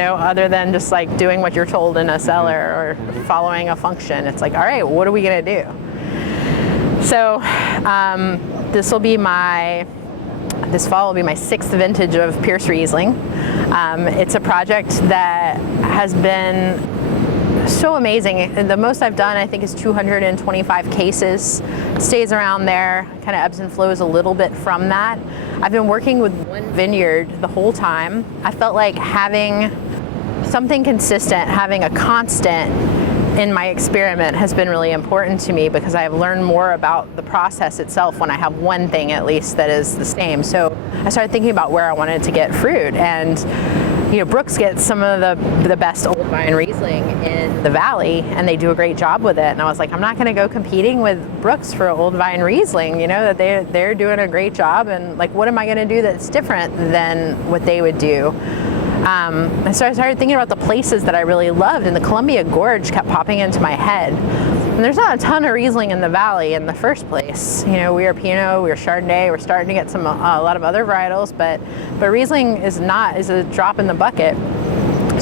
other than just like doing what you're told in a cellar or following a function. It's like, all right, what are we gonna do? So this fall will be my 6th vintage of Pierce Riesling. It's a project that has been so amazing. The most I've done, I think, is 225 cases. It stays around there, kind of ebbs and flows a little bit from that. I've been working with one vineyard the whole time. I felt like having something consistent, having a constant in my experiment has been really important to me, because I have learned more about the process itself when I have one thing at least that is the same. So I started thinking about where I wanted to get fruit, and Brooks gets some of the best old vine Riesling in the valley, and they do a great job with it. And I was like, I'm not going to go competing with Brooks for old vine Riesling, that they're doing a great job, and like, what am I going to do that's different than what they would do? And so I started thinking about the places that I really loved, and the Columbia Gorge kept popping into my head. And there's not a ton of Riesling in the valley in the first place. We are Pinot, we are Chardonnay, we're starting to get a lot of other varietals, but Riesling is a drop in the bucket.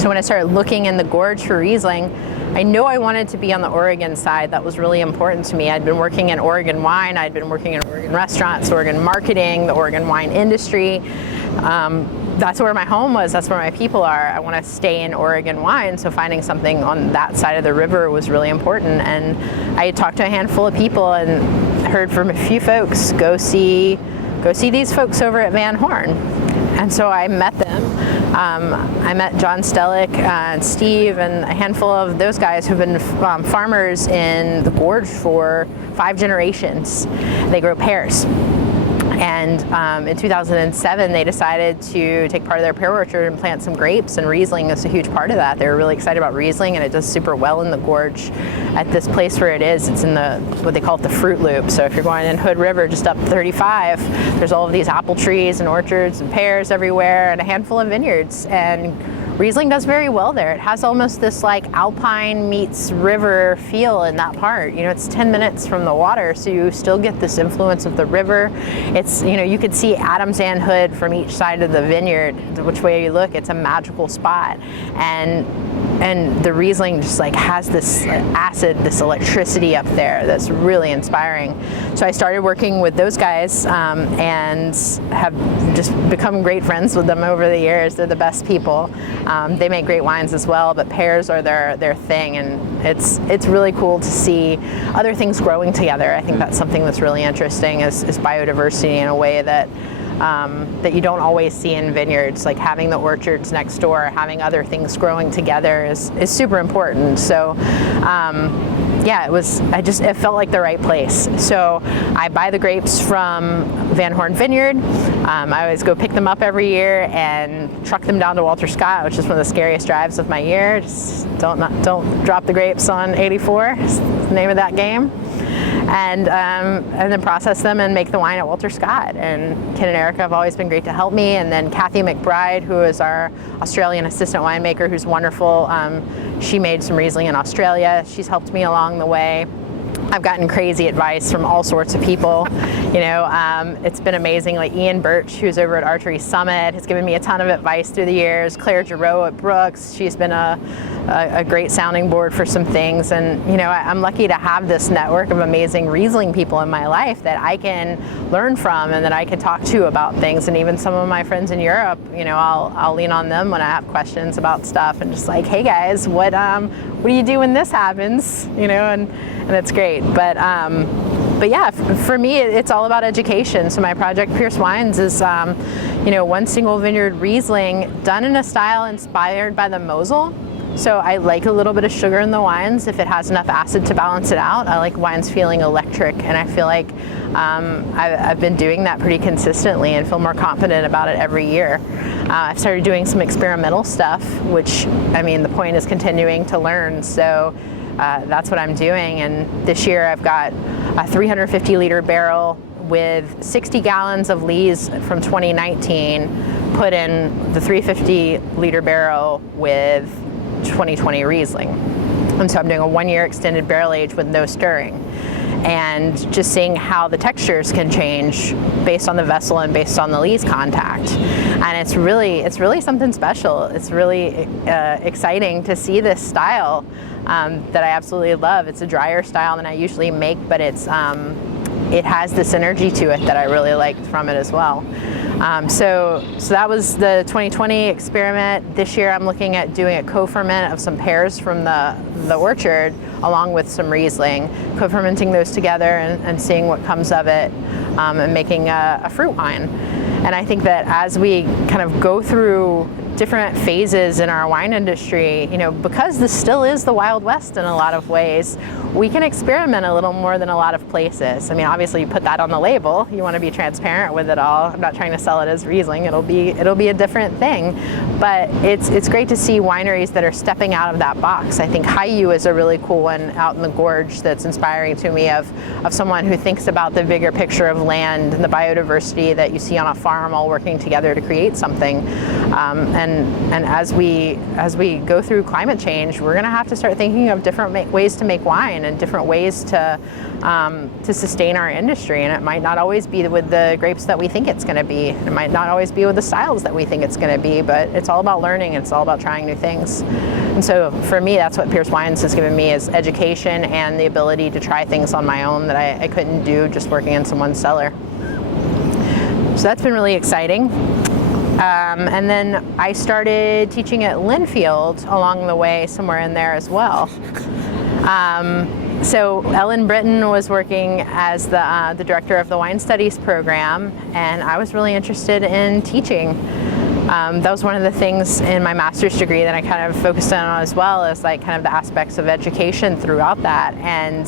So when I started looking in the gorge for Riesling, I know I wanted to be on the Oregon side. That was really important to me. I'd been working in Oregon wine, I'd been working in Oregon restaurants, Oregon marketing, the Oregon wine industry. That's where my home was, that's where my people are. I want to stay in Oregon wine, so finding something on that side of the river was really important. And I had talked to a handful of people and heard from a few folks, go see these folks over at Van Horn. And so I met them. I met John Stellick and Steve and a handful of those guys who've been farmers in the gorge for 5 generations. They grow pears. And in 2007, they decided to take part of their pear orchard and plant some grapes, and Riesling is a huge part of that. They were really excited about Riesling, and it does super well in the gorge at this place where it is. It's in the, what they call it, the fruit loop. So if you're going in Hood River, just up 35, there's all of these apple trees and orchards and pears everywhere and a handful of vineyards. And Riesling does very well there. It has almost this like alpine meets river feel in that part. You know, it's 10 minutes from the water, so you still get this influence of the river. It's, you know, you could see Adams and Hood from each side of the vineyard. Which way you look, it's a magical spot. And the Riesling just like has this acid, this electricity up there that's really inspiring. So I started working with those guys and have just become great friends with them over the years. They're the best people. They make great wines as well, but pears are their thing, and it's really cool to see other things growing together. I think that's something that's really interesting is biodiversity in a way that that you don't always see in vineyards, like having the orchards next door, having other things growing together is super important. So yeah, it felt like the right place. So I buy the grapes from Van Horn Vineyard. I always go pick them up every year and truck them down to Walter Scott, which is one of the scariest drives of my year. Just don't drop the grapes on 84, is the name of that game. And then process them and make the wine at Walter Scott. And Ken and Erica have always been great to help me. And then Kathy McBride, who is our Australian assistant winemaker, who's wonderful. She made some Riesling in Australia. She's helped me along the way. I've gotten crazy advice from all sorts of people. You know, it's been amazing. Like Ian Birch, who's over at Archery Summit, has given me a ton of advice through the years. Claire Giroux at Brooks, she's been a great sounding board for some things. And, you know, I'm lucky to have this network of amazing Riesling people in my life that I can learn from and that I can talk to about things. And even some of my friends in Europe, you know, I'll lean on them when I have questions about stuff and just like, hey guys, what do you do when this happens? You know, and it's great. But yeah, for me, it's all about education. So my project, Pierce Wines, is you know, one single vineyard Riesling done in a style inspired by the Mosel. So I like a little bit of sugar in the wines if it has enough acid to balance it out. I like wines feeling electric, and I feel like I've been doing that pretty consistently and feel more confident about it every year. I've started doing some experimental stuff, which, I mean, the point is continuing to learn. So that's what I'm doing. And this year I've got a 350 liter barrel with 60 gallons of lees from 2019 put in the 350 liter barrel with 2020 Riesling. And so I'm doing a 1 year extended barrel age with no stirring. And just seeing how the textures can change based on the vessel and based on the lees contact. And it's really something special. It's really exciting to see this style that I absolutely love. It's a drier style than I usually make, but it has this energy to it that I really liked from it as well. So that was the 2020 experiment. This year I'm looking at doing a co-ferment of some pears from the orchard along with some Riesling, co-fermenting those together and seeing what comes of it, and making a fruit wine. And I think that as we kind of go through different phases in our wine industry, you know, because this still is the Wild West in a lot of ways, we can experiment a little more than a lot of places. I mean, obviously you put that on the label. You want to be transparent with it all. I'm not trying to sell it as Riesling. It'll be a different thing. But it's great to see wineries that are stepping out of that box. I think Hayu is a really cool one out in the gorge that's inspiring to me of someone who thinks about the bigger picture of land and the biodiversity that you see on a farm all working together to create something. And as we go through climate change, we're going to have to start thinking of different ways to make wine and different ways to sustain our industry. And it might not always be with the grapes that we think it's going to be. It might not always be with the styles that we think it's going to be. But it's all about learning. It's all about trying new things. And so for me, that's what Pierce Wines has given me, is education and the ability to try things on my own that I couldn't do just working in someone's cellar. So that's been really exciting. And then I started teaching at Linfield along the way, somewhere in there as well. So Ellen Britton was working as the director of the wine studies program, and I was really interested in teaching. That was one of the things in my master's degree that I kind of focused on as well, as like kind of the aspects of education throughout that. And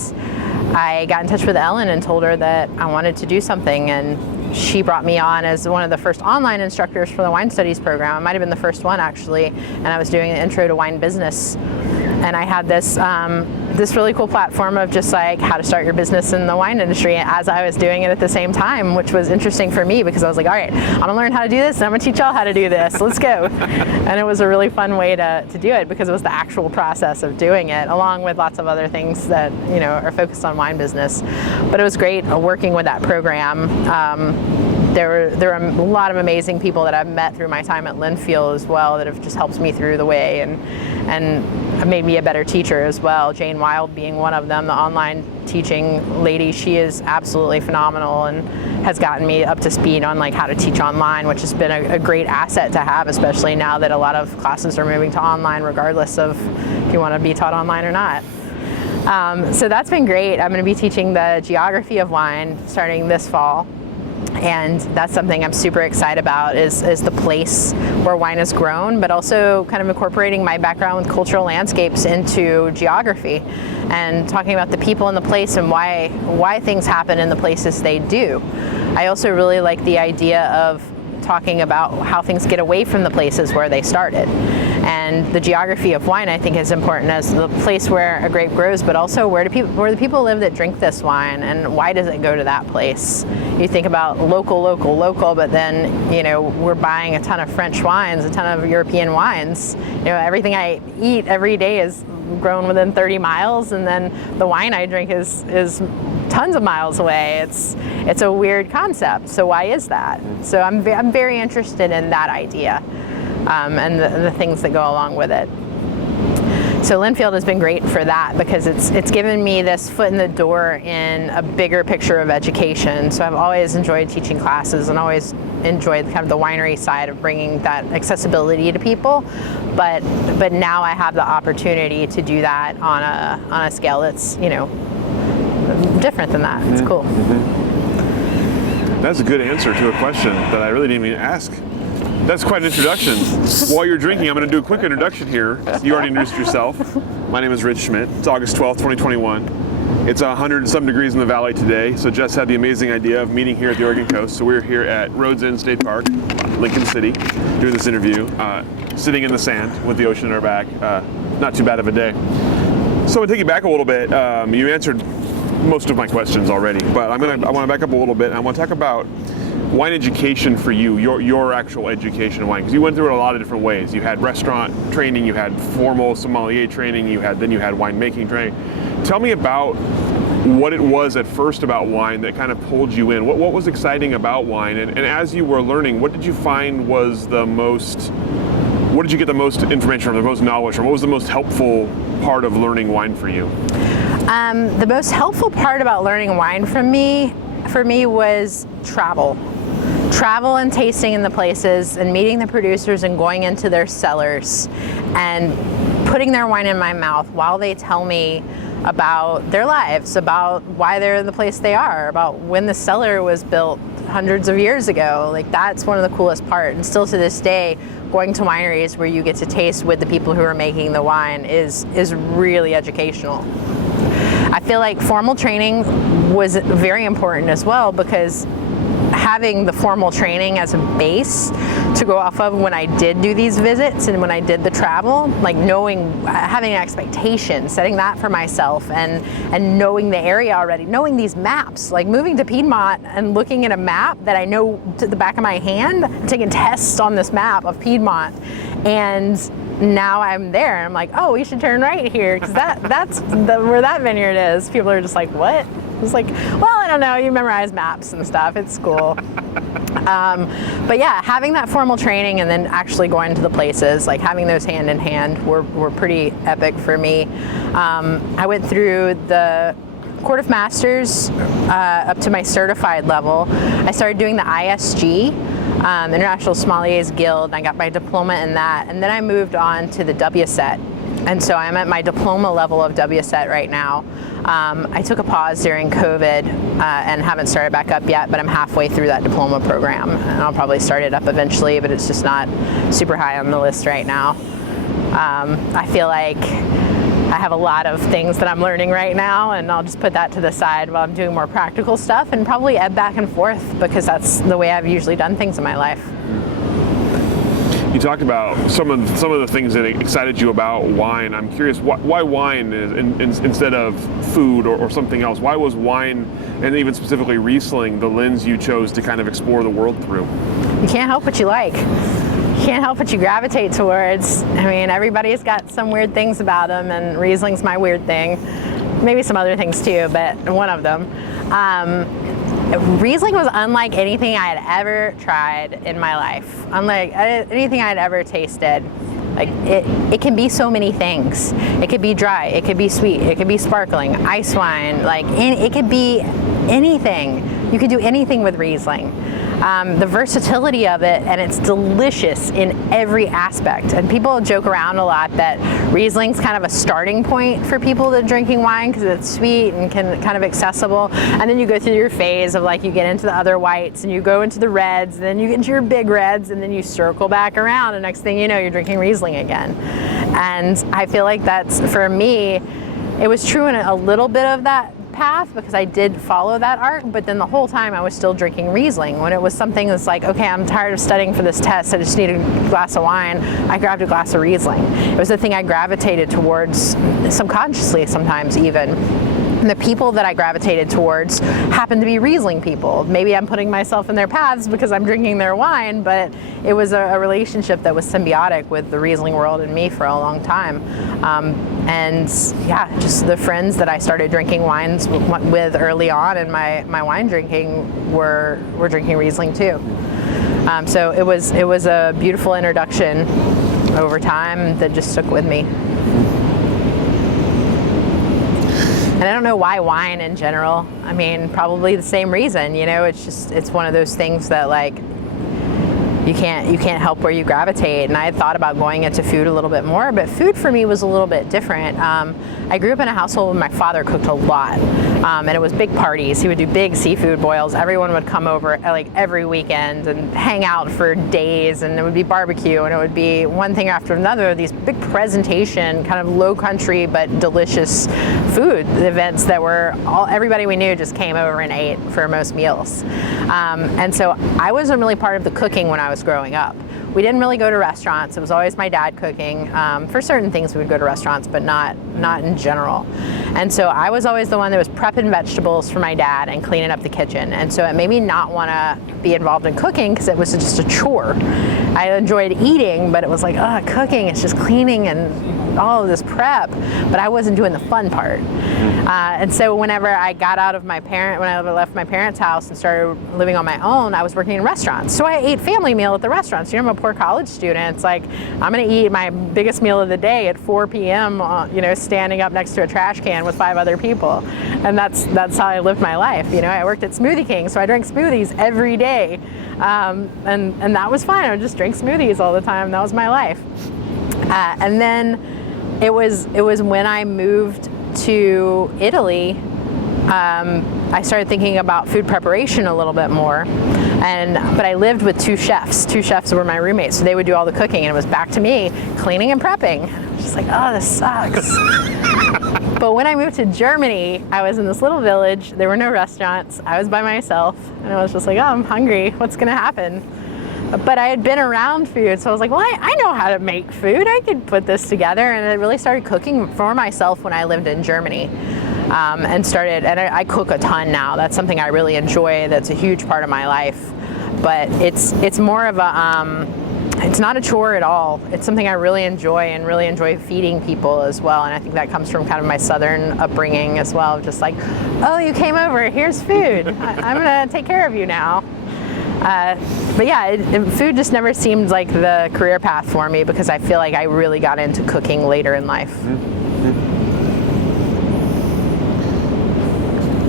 I got in touch with Ellen and told her that I wanted to do something, and she brought me on as one of the first online instructors for the wine studies program. I might have been the first one actually, and I was doing the intro to wine business. And I had this really cool platform of just like how to start your business in the wine industry as I was doing it at the same time, which was interesting for me because I was like, all right, I'm gonna learn how to do this and I'm gonna teach y'all how to do this. Let's go. And it was a really fun way to do it because it was the actual process of doing it, along with lots of other things that, you know, are focused on wine business. But it was great working with that program. There are a lot of amazing people that I've met through my time at Linfield as well that have just helped me through the way and made me a better teacher as well. Jane Wild being one of them, the online teaching lady. She is absolutely phenomenal and has gotten me up to speed on like how to teach online, which has been a great asset to have, especially now that a lot of classes are moving to online, regardless of if you want to be taught online or not. So that's been great. I'm going to be teaching the geography of wine starting this fall. And that's something I'm super excited about is the place where wine is grown, but also kind of incorporating my background with cultural landscapes into geography and talking about the people in the place and why things happen in the places they do. I also really like the idea of talking about how things get away from the places where they started. And the geography of wine, I think, is important as the place where a grape grows, but also where the people live that drink this wine, and why does it go to that place? You think about local, but then, you know, we're buying a ton of French wines, a ton of European wines. You know, everything I eat every day is grown within 30 miles, and then the wine I drink is tons of miles away. It's a weird concept. So why is that? So I'm very interested in that idea. And the things that go along with it. So Linfield has been great for that because it's given me this foot in the door in a bigger picture of education. So I've always enjoyed teaching classes and always enjoyed kind of the winery side of bringing that accessibility to people. But now I have the opportunity to do that on a scale that's, you know, different than that. It's cool. Mm-hmm. That's a good answer to a question that I really didn't even ask. That's quite an introduction. While you're drinking, I'm going to do a quick introduction here. You already introduced yourself. My name is Rich Schmidt. It's August 12th, 2021. It's 100 and some degrees in the valley today, so Jess had the amazing idea of meeting here at the Oregon coast. So we're here at Rhodes End State Park, Lincoln City, doing this interview, sitting in the sand with the ocean in our back. Not too bad of a day. So I'll take you back a little bit. You answered most of my questions already, but I want to back up a little bit. I want to talk about wine education for you, your actual education in wine, because you went through it a lot of different ways. You had restaurant training, you had formal sommelier training, then you had winemaking training. Tell me about what it was at first about wine that kind of pulled you in. What was exciting about wine, and as you were learning, what did you find was what did you get the most information from, the most knowledge from? What was the most helpful part of learning wine for you? The most helpful part about learning wine for me was travel and tasting in the places and meeting the producers and going into their cellars and putting their wine in my mouth while they tell me about their lives, about why they're in the place they are, about when the cellar was built hundreds of years ago. Like, that's one of the coolest parts. And still to this day, going to wineries where you get to taste with the people who are making the wine is really educational. I feel like formal training was very important as well, because having the formal training as a base to go off of when I did do these visits and when I did the travel, like having an expectation, setting that for myself, and knowing the area already, knowing these maps, like moving to Piedmont and looking at a map that I know to the back of my hand, taking tests on this map of Piedmont, and now I'm there and I'm like, oh, we should turn right here because that's where that vineyard is. People are just like, what? It's like, well, I don't know, you memorize maps and stuff, it's cool. But yeah, having that formal training and then actually going to the places, like having those hand in hand were pretty epic for me. I went through the Court of Masters up to my certified level. I started doing the ISG, International Sommeliers Guild, and I got my diploma in that. And then I moved on to the WSET. And so I'm at my diploma level of WSET right now. I took a pause during COVID and haven't started back up yet, but I'm halfway through that diploma program. And I'll probably start it up eventually, but it's just not super high on the list right now. I feel like I have a lot of things that I'm learning right now, and I'll just put that to the side while I'm doing more practical stuff and probably ebb back and forth because that's the way I've usually done things in my life. You talked about some of the things that excited you about wine. I'm curious, why wine instead of food or something else? Why was wine, and even specifically Riesling, the lens you chose to kind of explore the world through? You can't help what you like. You can't help what you gravitate towards. I mean, everybody's got some weird things about them, and Riesling's my weird thing. Maybe some other things too, but one of them. Riesling was unlike anything I had ever tried in my life, unlike anything I had ever tasted. Like it can be so many things. It could be dry, it could be sweet, it could be sparkling, ice wine, it could be anything. You could do anything with Riesling. The versatility of it, and it's delicious in every aspect. And people joke around a lot that Riesling's kind of a starting point for people that are drinking wine because it's sweet and kind of accessible. And then you go through your phase of you get into the other whites and you go into the reds, and then you get into your big reds, and then you circle back around, and next thing you know, you're drinking Riesling again. And I feel like that's, for me, it was true in a little bit of that path because I did follow that arc, but then the whole time I was still drinking Riesling. When it was something that's like, okay, I'm tired of studying for this test, I just need a glass of wine, I grabbed a glass of Riesling. It was the thing I gravitated towards subconsciously sometimes even. And the people that I gravitated towards happened to be Riesling people. Maybe I'm putting myself in their paths because I'm drinking their wine, but it was a relationship that was symbiotic with the Riesling world and me for a long time. And yeah, just the friends that I started drinking wines with early on in my wine drinking were drinking Riesling too. So it was a beautiful introduction over time that just stuck with me. And I don't know why wine in general. I mean, probably the same reason, it's one of those things that you can't help where you gravitate. And I had thought about going into food a little bit more, but food for me was a little bit different. I grew up in a household where my father cooked a lot, and it was big parties. He would do big seafood boils. Everyone would come over every weekend and hang out for days, and it would be barbecue, and it would be one thing after another, these big presentation, kind of low country but delicious food events that everybody we knew just came over and ate for most meals. And so I wasn't really part of the cooking when I was growing up. We didn't really go to restaurants. It was always my dad cooking. For certain things we would go to restaurants, but not in general. And so I was always the one that was prepping vegetables for my dad and cleaning up the kitchen. And so it made me not want to be involved in cooking because it was just a chore. I enjoyed eating, but it was cooking, it's just cleaning and all of this prep, but I wasn't doing the fun part. And so whenever I got out of when I left my parents' house and started living on my own, I was working in restaurants. So I ate family meal at the restaurants. I'm a poor college student. It's like, I'm gonna eat my biggest meal of the day at 4 p.m., standing up next to a trash can with 5 other people. And that's how I lived my life. I worked at Smoothie King, so I drank smoothies every day. And that was fine. I would just drink smoothies all the time. That was my life. And then it was when I moved to Italy, I started thinking about food preparation a little bit more. But I lived with 2 chefs. 2 chefs were my roommates, so they would do all the cooking, and it was back to me cleaning and prepping. I was just like, oh, this sucks. But when I moved to Germany, I was in this little village. There were no restaurants. I was by myself, and I was just like, oh, I'm hungry. What's gonna happen? But I had been around food, so I was like, well, I know how to make food. I could put this together. And I really started cooking for myself when I lived in Germany. And I cook a ton now. That's something I really enjoy. That's a huge part of my life. But it's more of it's not a chore at all. It's something I really enjoy, and really enjoy feeding people as well. And I think that comes from kind of my Southern upbringing as well. Just like, oh, you came over, here's food. I'm gonna take care of you now. But yeah, food just never seemed like the career path for me because I feel like I really got into cooking later in life.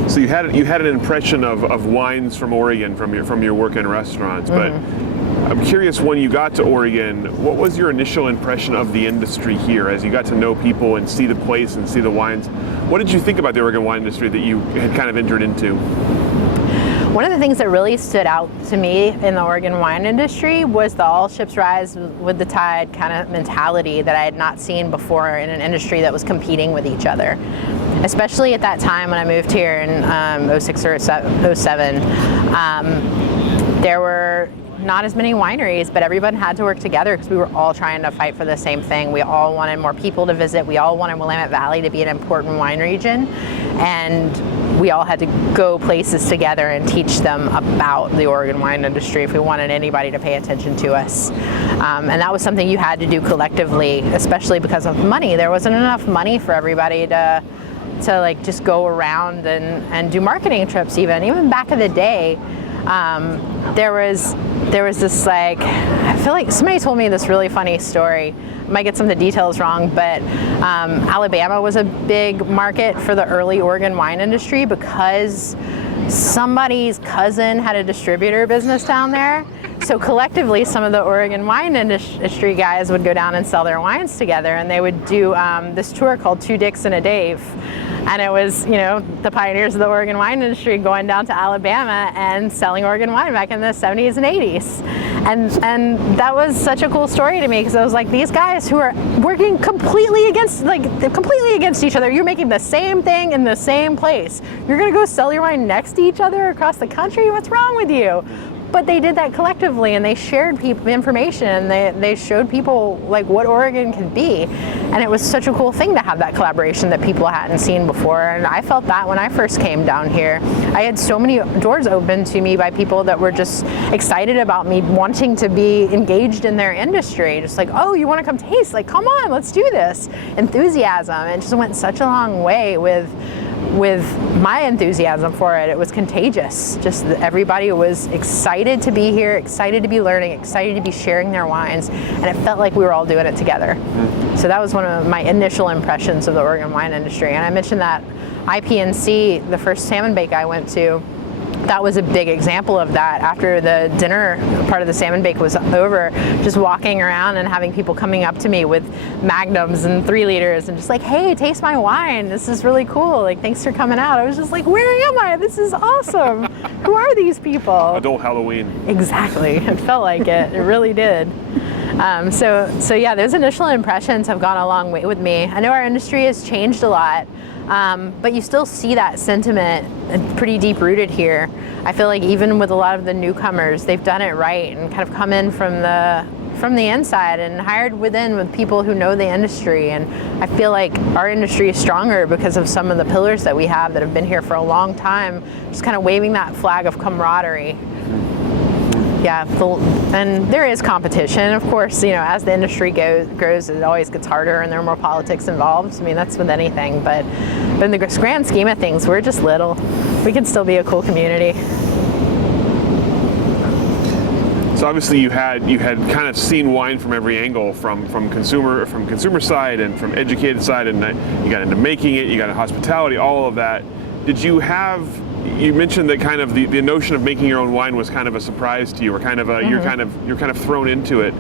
So you had an impression of wines from Oregon from your work in restaurants, but I'm curious, when you got to Oregon, what was your initial impression of the industry here as you got to know people and see the place and see the wines? What did you think about the Oregon wine industry that you had kind of entered into? One of the things that really stood out to me in the Oregon wine industry was the all ships rise with the tide kind of mentality that I had not seen before in an industry that was competing with each other. Especially at that time when I moved here in 06 or 07, there were not as many wineries, but everyone had to work together because we were all trying to fight for the same thing. We all wanted more people to visit. We all wanted Willamette Valley to be an important wine region. And we all had to go places together and teach them about the Oregon wine industry if we wanted anybody to pay attention to us. And that was something you had to do collectively, especially because of money. There wasn't enough money for everybody to like just go around and do marketing trips even back in the day. There was this, like, I feel like somebody told me this really funny story. I might get some of the details wrong, but Alabama was a big market for the early Oregon wine industry because somebody's cousin had a distributor business down there. So collectively, some of the Oregon wine industry guys would go down and sell their wines together, and they would do this tour called Two Dicks and a Dave. And it was, the pioneers of the Oregon wine industry going down to Alabama and selling Oregon wine back in the 70s and 80s. And that was such a cool story to me because I was like, these guys who are working completely against each other, you're making the same thing in the same place. You're going to go sell your wine next to each other across the country? What's wrong with you? But they did that collectively, and they shared people information. They showed people like what Oregon can be, and it was such a cool thing to have that collaboration that people hadn't seen before. And I felt that when I first came down here, I had so many doors open to me by people that were just excited about me wanting to be engaged in their industry. Just like, oh, you want to come taste? Like, come on, let's do this. Enthusiasm. It just went such a long way with my enthusiasm for it. It was contagious. Just everybody was excited to be here, excited to be learning, excited to be sharing their wines, and it felt like we were all doing it together. So that was one of my initial impressions of the Oregon wine industry. And I mentioned that IPNC, the first salmon bake I went to, that was a big example of that. After the dinner part of the salmon bake was over, just walking around and having people coming up to me with magnums and 3 liters and just like, hey, taste my wine. This is really cool. Like, thanks for coming out. I was just like, where am I? This is awesome. Who are these people? Adult Halloween. Exactly. It felt like it. It really did. So yeah, those initial impressions have gone a long way with me. I know our industry has changed a lot. But you still see that sentiment pretty deep rooted here. I feel like even with a lot of the newcomers, they've done it right and kind of come in from the inside and hired within with people who know the industry. And I feel like our industry is stronger because of some of the pillars that we have that have been here for a long time, just kind of waving that flag of camaraderie. Yeah, and there is competition, of course. As the industry grows, it always gets harder, and there are more politics involved. I mean, that's with anything. But in the grand scheme of things, we're just little. We can still be a cool community. So obviously, you had kind of seen wine from every angle, from consumer side and from educated side, and you got into making it, you got into hospitality, all of that. Did you have? You mentioned that kind of the notion of making your own wine was kind of a surprise to you, or kind of you're kind of thrown into it.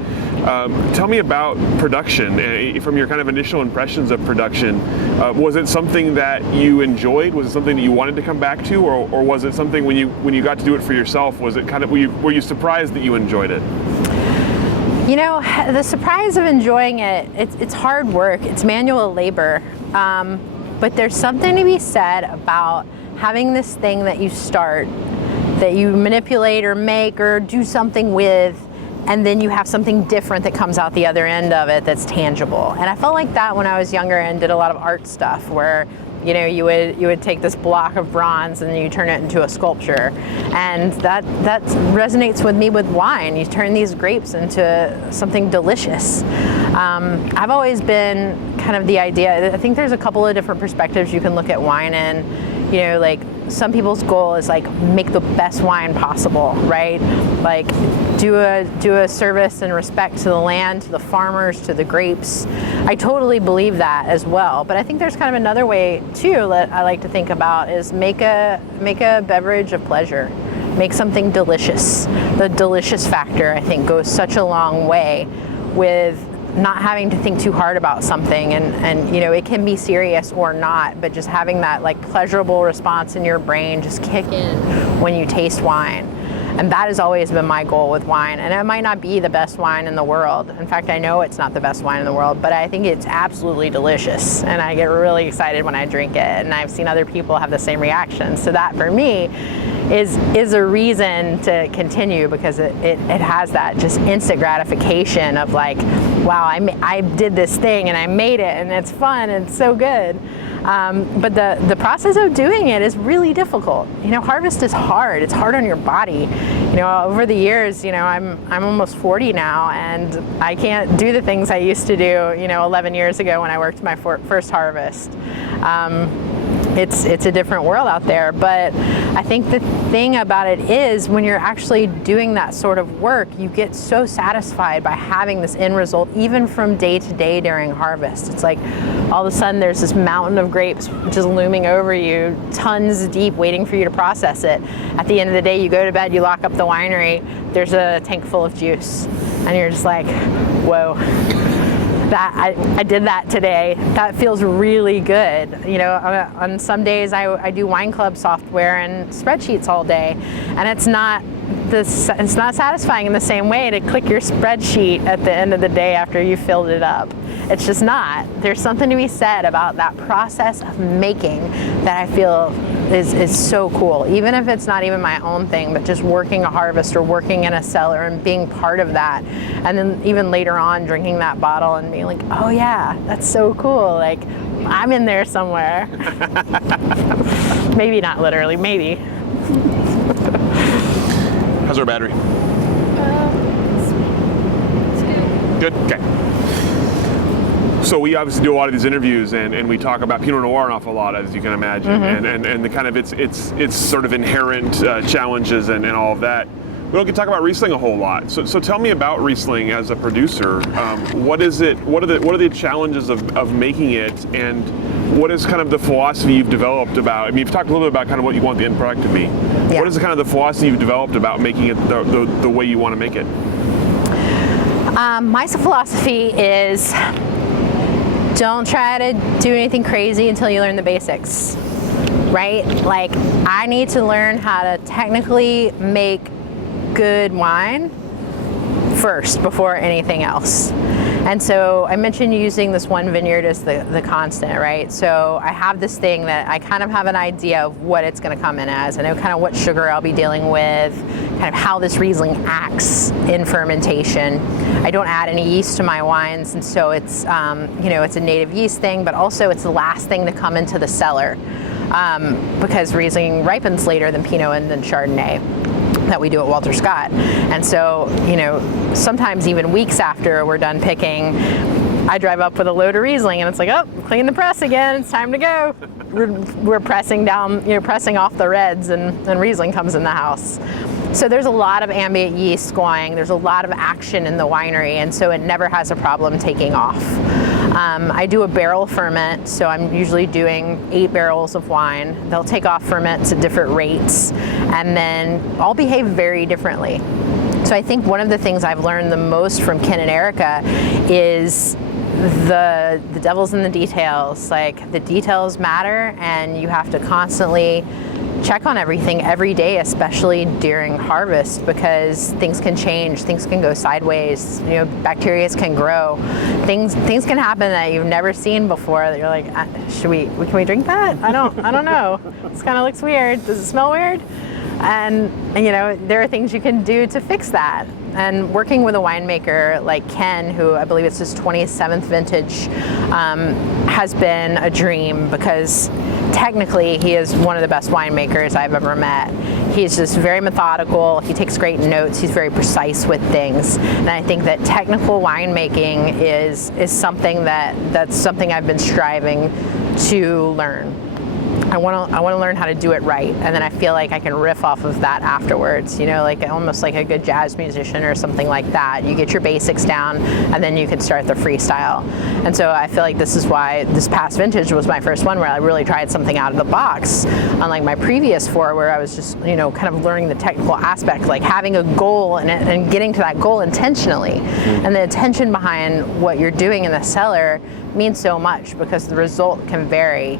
Tell me about production from your kind of initial impressions of production. Was it something that you enjoyed? Was it something that you wanted to come back to, or was it something when you got to do it for yourself? Was it kind of were you surprised that you enjoyed it? The surprise of enjoying it's hard work. It's manual labor, but there's something to be said about having this thing that you start, that you manipulate or make or do something with, and then you have something different that comes out the other end of it that's tangible. And I felt like that when I was younger and did a lot of art stuff where you would take this block of bronze and you turn it into a sculpture. And that resonates with me with wine. You turn these grapes into something delicious. I've always been kind of the idea, I think there's a couple of different perspectives you can look at wine in. Like some people's goal is like make the best wine possible, right? Like do a service and respect to the land, to the farmers, to the grapes. I totally believe that as well. But I think there's kind of another way too that I like to think about is make a beverage of pleasure. Make something delicious. The delicious factor, I think, goes such a long way with not having to think too hard about something, and it can be serious or not, but just having that like pleasurable response in your brain just kick in when you taste wine. And that has always been my goal with wine. And it might not be the best wine in the world. In fact, I know it's not the best wine in the world, but I think it's absolutely delicious. And I get really excited when I drink it. And I've seen other people have the same reaction. So that for me is a reason to continue, because it has that just instant gratification of like, wow, I did this thing and I made it and it's fun and it's so good. But the process of doing it is really difficult. Harvest is hard. It's hard on your body. Over the years, I'm almost 40 now, and I can't do the things I used to do, 11 years ago when I worked my first harvest. It's a different world out there, but I think the thing about it is when you're actually doing that sort of work, you get so satisfied by having this end result, even from day to day during harvest. It's like all of a sudden there's this mountain of grapes just looming over you, tons deep, waiting for you to process it. At the end of the day, you go to bed, you lock up the winery, there's a tank full of juice, and you're just like, whoa. That I did that today. That feels really good. On some days I do wine club software and spreadsheets all day, and it's not satisfying in the same way to click your spreadsheet at the end of the day after you filled it up. It's just not. There's something to be said about that process of making that I feel is so cool. Even if it's not even my own thing, but just working a harvest or working in a cellar and being part of that. And then even later on drinking that bottle and being like, oh yeah, that's so cool. Like, I'm in there somewhere. Maybe not literally, maybe. How's our battery? It's good. Good? Okay. So we obviously do a lot of these interviews, and we talk about Pinot Noir an awful lot, as you can imagine, and the kind of its sort of inherent challenges and all of that. We don't get to talk about Riesling a whole lot. So tell me about Riesling as a producer. What is it? What are the challenges of making it, and what is kind of the philosophy you've developed about? I mean, you've talked a little bit about kind of what you want the end product to be. Yeah. What is the kind of the philosophy you've developed about making it the way you want to make it? My philosophy is, don't try to do anything crazy until you learn the basics, right? Like, I need to learn how to technically make good wine first before anything else. And so I mentioned using this one vineyard as the constant, right? So I have this thing that I kind of have an idea of what it's going to come in as. I know kind of what sugar I'll be dealing with, kind of how this Riesling acts in fermentation. I don't add any yeast to my wines, and so it's it's a native yeast thing, but also it's the last thing to come into the cellar, because Riesling ripens later than Pinot and then Chardonnay that we do at Walter Scott. And so, sometimes even weeks after we're done picking, I drive up with a load of Riesling, and it's like, oh, clean the press again, it's time to go. We're pressing down, pressing off the reds, and Riesling comes in the house. So there's a lot of ambient yeast going, there's a lot of action in the winery, and so it never has a problem taking off. I do a barrel ferment, so I'm usually doing 8 barrels of wine. They'll take off ferments at different rates, and then all behave very differently. So I think one of the things I've learned the most from Ken and Erica is the devil's in the details. Like, the details matter, and you have to constantly check on everything every day, especially during harvest, because things can change, things can go sideways, bacteria can grow, things can happen that you've never seen before, that you're like, can we drink that? I don't know. This kind of looks weird. Does it smell weird? And there are things you can do to fix that. And working with a winemaker like Ken, who I believe it's his 27th vintage, has been a dream, because technically he is one of the best winemakers I've ever met. He's just very methodical, he takes great notes, he's very precise with things. And I think that technical winemaking is something that's something I've been striving to learn. I want to learn how to do it right, and then I feel like I can riff off of that afterwards, like almost like a good jazz musician or something like that. You get your basics down, and then you can start the freestyle. And so I feel like this is why this past vintage was my first one where I really tried something out of the box, unlike my previous 4 where I was just kind of learning the technical aspect, like having a goal and getting to that goal intentionally. And the intention behind what you're doing in the cellar means so much, because the result can vary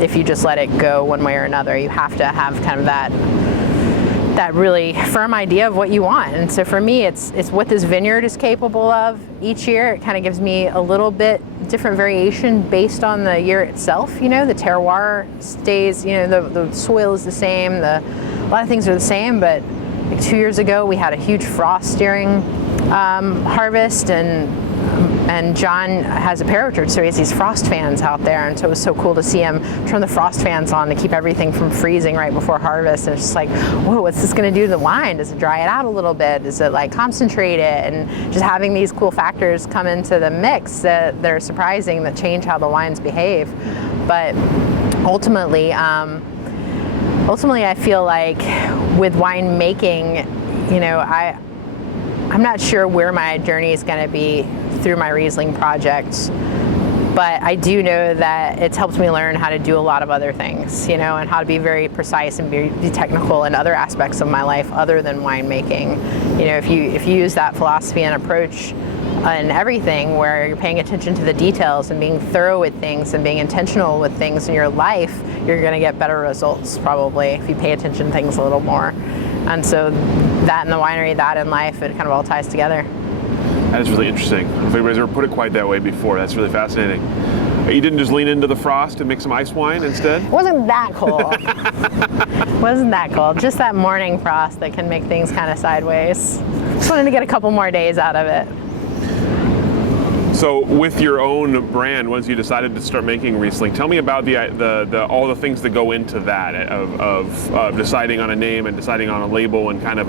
if you just let it go one way or another. You have to have kind of that really firm idea of what you want. And so for me, it's what this vineyard is capable of each year. It kind of gives me a little bit different variation based on the year itself. The terroir stays, the soil is the same, a lot of things are the same, but like 2 years ago we had a huge frost during harvest, and John has a pear orchard, so he has these frost fans out there, and so it was so cool to see him turn the frost fans on to keep everything from freezing right before harvest. And it's just like, whoa, what's this going to do to the wine? Does it dry it out a little bit? Does it like concentrate it? And just having these cool factors come into the mix that they're surprising, that change how the wines behave. But ultimately I feel like with wine making, I'm not sure where my journey is going to be through my Riesling project, but I do know that it's helped me learn how to do a lot of other things, and how to be very precise and be technical in other aspects of my life other than winemaking. If you use that philosophy and approach in everything, where you're paying attention to the details and being thorough with things and being intentional with things in your life, you're going to get better results probably if you pay attention to things a little more. And so that in the winery, that in life, it kind of all ties together. That is really interesting. If anybody's ever put it quite that way before, that's really fascinating. You didn't just lean into the frost and make some ice wine instead? It wasn't that cool. Wasn't that cool. Just that morning frost that can make things kind of sideways. Just wanted to get a couple more days out of it. So with your own brand, once you decided to start making Riesling, tell me about the all the things that go into that of deciding on a name and deciding on a label and kind of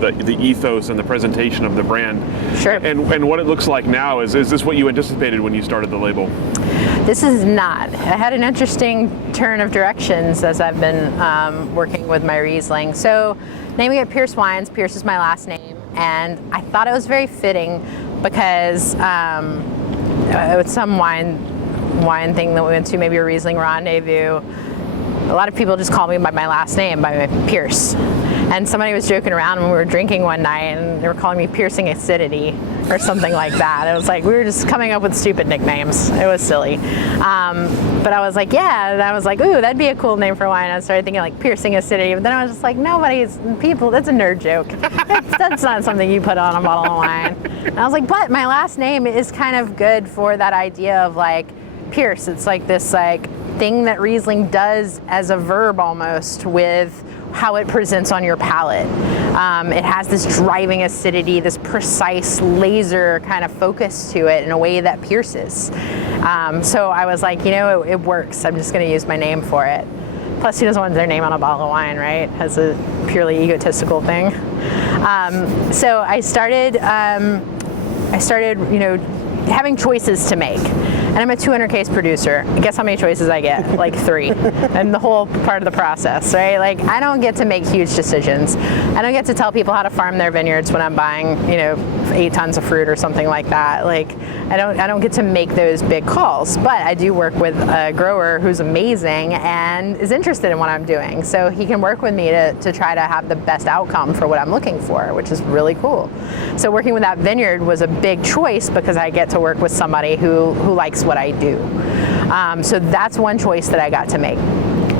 the ethos and the presentation of the brand. Sure. And what it looks like now. Is this what you anticipated when you started the label? This is not. I had an interesting turn of directions as I've been working with my Riesling. So naming it Pierce Wines, Pierce is my last name, and I thought it was very fitting because with some wine thing that we went to, maybe a Riesling rendezvous, a lot of people just call me by my last name, by my Pierce. And somebody was joking around when we were drinking one night, and they were calling me Piercing Acidity or something like that. It was like we were just coming up with stupid nicknames. It was silly. But I was like, yeah, and I was like, ooh, that'd be a cool name for wine. I started thinking like Piercing Acidity, but then I was just like, that's a nerd joke. That's not something you put on a bottle of wine. And I was like, but my last name is kind of good for that idea of like Pierce. It's like this like thing that Riesling does as a verb almost with how it presents on your palate. It has this driving acidity, this precise laser kind of focus to it in a way that pierces. So I was like, it works. I'm just going to use my name for it. Plus, who doesn't want their name on a bottle of wine, right? As a purely egotistical thing. So I started, having choices to make. And I'm a 200 case producer. Guess how many choices I get? Like 3. And the whole part of the process, right? Like I don't get to make huge decisions. I don't get to tell people how to farm their vineyards when I'm buying, 8 tons of fruit or something like that. Like I don't get to make those big calls, but I do work with a grower who's amazing and is interested in what I'm doing. So he can work with me to try to have the best outcome for what I'm looking for, which is really cool. So working with that vineyard was a big choice because I get to work with somebody who likes what I do. So that's one choice that I got to make.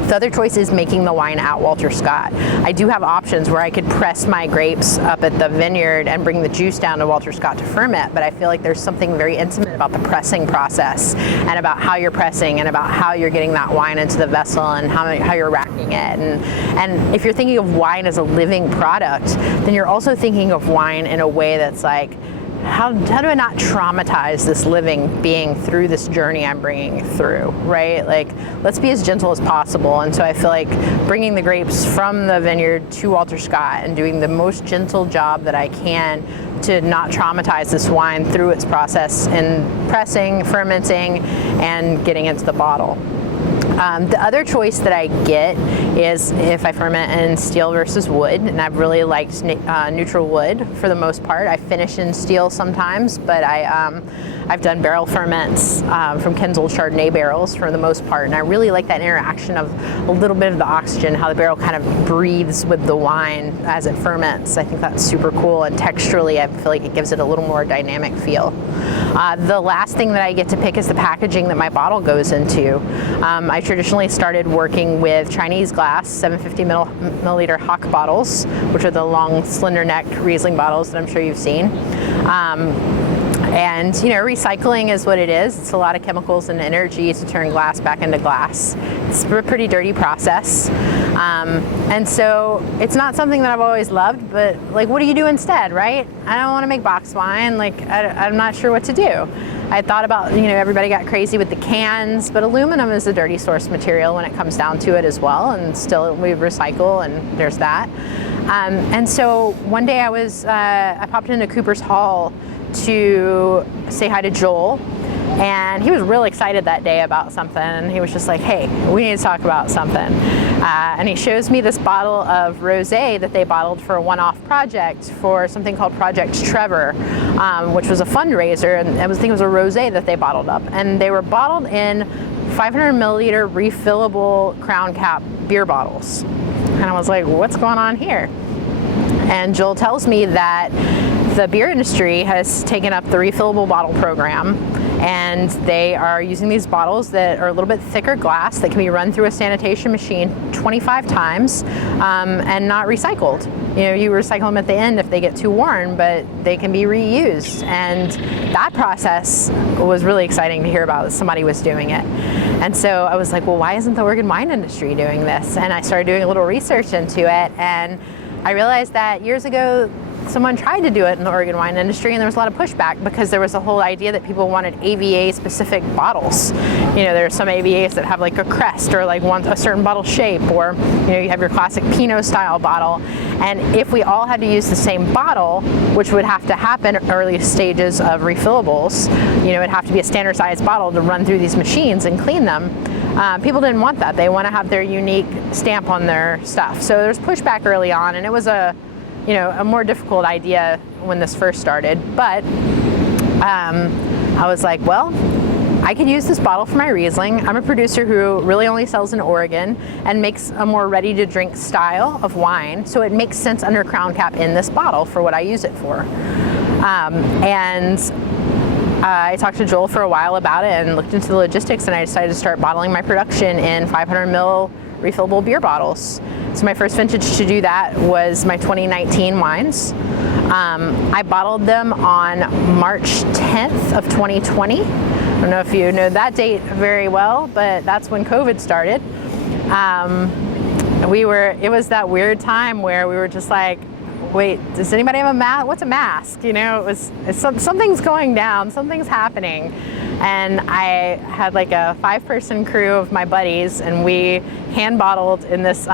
The other choice is making the wine at Walter Scott. I do have options where I could press my grapes up at the vineyard and bring the juice down to Walter Scott to ferment, but I feel like there's something very intimate about the pressing process and about how you're pressing and about how you're getting that wine into the vessel and how you're racking it. And if you're thinking of wine as a living product, then you're also thinking of wine in a way that's like, how do I not traumatize this living being through this journey I'm bringing through, right? Like, let's be as gentle as possible. And so I feel like bringing the grapes from the vineyard to Walter Scott and doing the most gentle job that I can to not traumatize this wine through its process in pressing, fermenting, and getting into the bottle. The other choice that I get is if I ferment in steel versus wood, and I've really liked neutral wood for the most part. I finish in steel sometimes, but I've done barrel ferments from Kinzel Chardonnay barrels for the most part, and I really like that interaction of a little bit of the oxygen, how the barrel kind of breathes with the wine as it ferments. I think that's super cool, and texturally I feel like it gives it a little more dynamic feel. The last thing that I get to pick is the packaging that my bottle goes into. I traditionally started working with Chinese glass 750 milliliter Hock bottles, which are the long slender neck Riesling bottles that I'm sure you've seen. And recycling is what it is. It's a lot of chemicals and energy to turn glass back into glass. It's a pretty dirty process. And so it's not something that I've always loved, but like, what do you do instead, right? I don't want to make box wine. Like, I'm not sure what to do. I thought about, everybody got crazy with the cans, but aluminum is a dirty source material when it comes down to it as well. And still we recycle, and there's that. And so one day I popped into Cooper's Hall to say hi to Joel, and he was really excited that day about something. He was just like, hey, we need to talk about something. And he shows me this bottle of rosé that they bottled for a one-off project for something called Project Trevor, which was a fundraiser, and I think it was a rosé that they bottled up. And they were bottled in 500 milliliter refillable crown cap beer bottles. And I was like, what's going on here? And Joel tells me that the beer industry has taken up the refillable bottle program, and they are using these bottles that are a little bit thicker glass that can be run through a sanitation machine 25 times and not recycled. You recycle them at the end if they get too worn, but they can be reused. And that process was really exciting to hear about, that somebody was doing it. And so I was like, well, why isn't the Oregon wine industry doing this? And I started doing a little research into it, and I realized that years ago, someone tried to do it in the Oregon wine industry, and there was a lot of pushback because there was a whole idea that people wanted AVA-specific bottles. There are some AVAs that have like a crest or like want a certain bottle shape, or you have your classic Pinot style bottle. And if we all had to use the same bottle, which would have to happen early stages of refillables, it'd have to be a standard size bottle to run through these machines and clean them. People didn't want that. They want to have their unique stamp on their stuff. So there's pushback early on, and it was a more difficult idea when this first started. But I was like, well, I could use this bottle for my Riesling. I'm a producer who really only sells in Oregon and makes a more ready-to-drink style of wine, so it makes sense under crown cap in this bottle for what I use it for. I talked to Joel for a while about it and looked into the logistics, and I decided to start bottling my production in 500 ml refillable beer bottles. So my first vintage to do that was my 2019 wines. I bottled them on March 10th of 2020. I don't know if you know that date very well, but that's when COVID started. It was that weird time where we were just like, wait, does anybody have a mask? What's a mask? Something's going down, something's happening. And I had like a 5-person crew of my buddies, and we hand bottled in this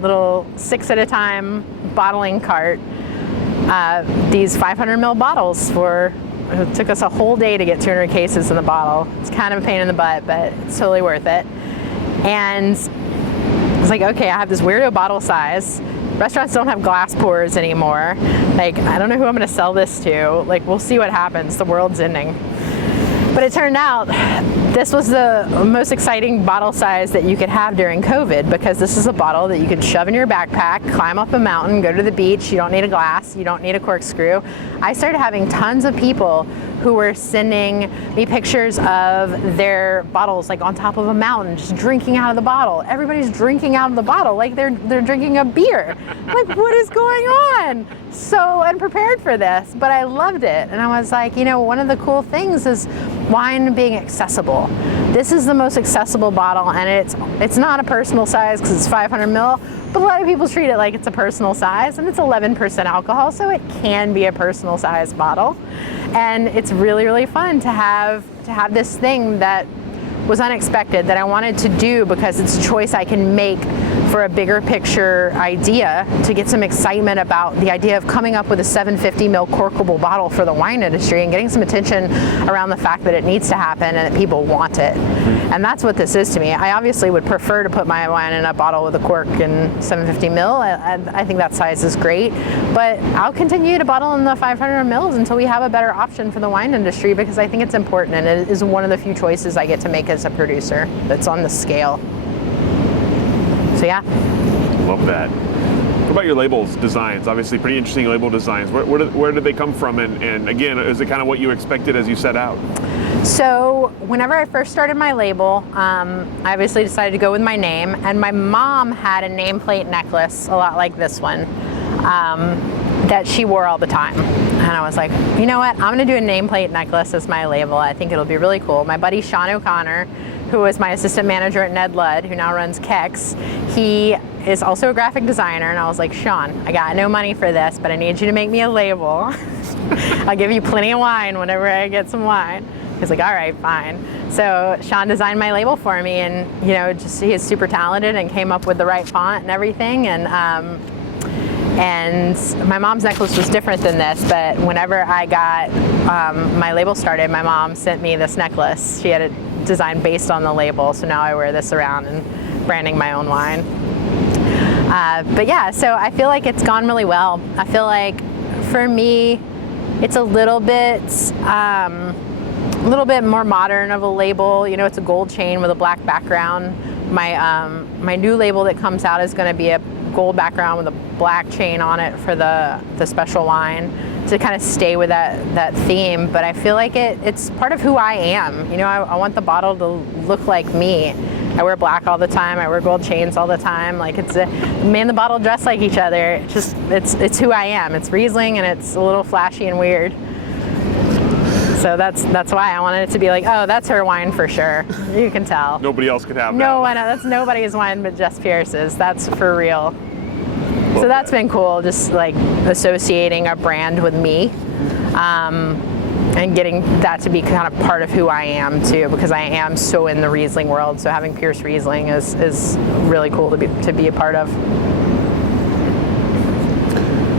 little 6 at a time bottling cart these 500 ml bottles it took us a whole day to get 200 cases in the bottle. It's kind of a pain in the butt, but it's totally worth it. And I was like, okay, I have this weirdo bottle size. Restaurants don't have glass pours anymore. Like, I don't know who I'm gonna sell this to. Like, we'll see what happens. The world's ending. But it turned out this was the most exciting bottle size that you could have during COVID, because this is a bottle that you could shove in your backpack, climb up a mountain, go to the beach. You don't need a glass, you don't need a corkscrew. I started having tons of people who were sending me pictures of their bottles like on top of a mountain, just drinking out of the bottle. Everybody's drinking out of the bottle like they're drinking a beer. Like, what is going on? So unprepared for this, but I loved it. And I was like, one of the cool things is wine being accessible. This is the most accessible bottle, and it's not a personal size because it's 500 ml, but a lot of people treat it like it's a personal size, and it's 11% alcohol, so it can be a personal size bottle. And it's really, really fun to have this thing that was unexpected, that I wanted to do because it's a choice I can make for a bigger picture idea, to get some excitement about the idea of coming up with a 750 ml corkable bottle for the wine industry and getting some attention around the fact that it needs to happen and that people want it. And that's what this is to me. I obviously would prefer to put my wine in a bottle with a cork and 750 ml. I think that size is great, but I'll continue to bottle in the 500 mils until we have a better option for the wine industry, because I think it's important, and it is one of the few choices I get to make as a producer that's on the scale. So yeah. Love that. What about your labels, designs? Obviously pretty interesting label designs. Where did they come from? And again, is it kind of what you expected as you set out? So whenever I first started my label, I obviously decided to go with my name, and my mom had a nameplate necklace, a lot like this one, that she wore all the time. And I was like, you know what, I'm gonna do a nameplate necklace as my label. I think it'll be really cool. My buddy Sean O'Connor, who was my assistant manager at Ned Ludd, who now runs Kex, he is also a graphic designer, and I was like, Sean, I got no money for this, but I need you to make me a label. I'll give you plenty of wine whenever I get some wine. He's like, all right, fine. So Sean designed my label for me, and you know, just he is super talented and came up with the right font and everything. And my mom's necklace was different than this, but whenever I got my label started, my mom sent me this necklace. She had it designed based on the label, so now I wear this around and branding my own wine. But yeah, so I feel like it's gone really well. I feel like for me, it's a little bit more modern of a label. You know, it's a gold chain with a black background. My new label that comes out is going to be a gold background with a black chain on it for the special wine, to kind of stay with that theme. But I feel like it's part of who I am. You know, I want the bottle to look like me. I wear black all the time. I wear gold chains all the time. Like, it's me and the bottle dress like each other. It's who I am. It's Riesling, and it's a little flashy and weird. So that's why I wanted it to be like, oh, that's her wine for sure. You can tell. Nobody else could have that. No one. That's nobody's wine but Jess Pierce's. That's for real. So that's been cool, just like associating a brand with me, and getting that to be kind of part of who I am too, because I am so in the Riesling world. So having Pierce Riesling is really cool to be a part of.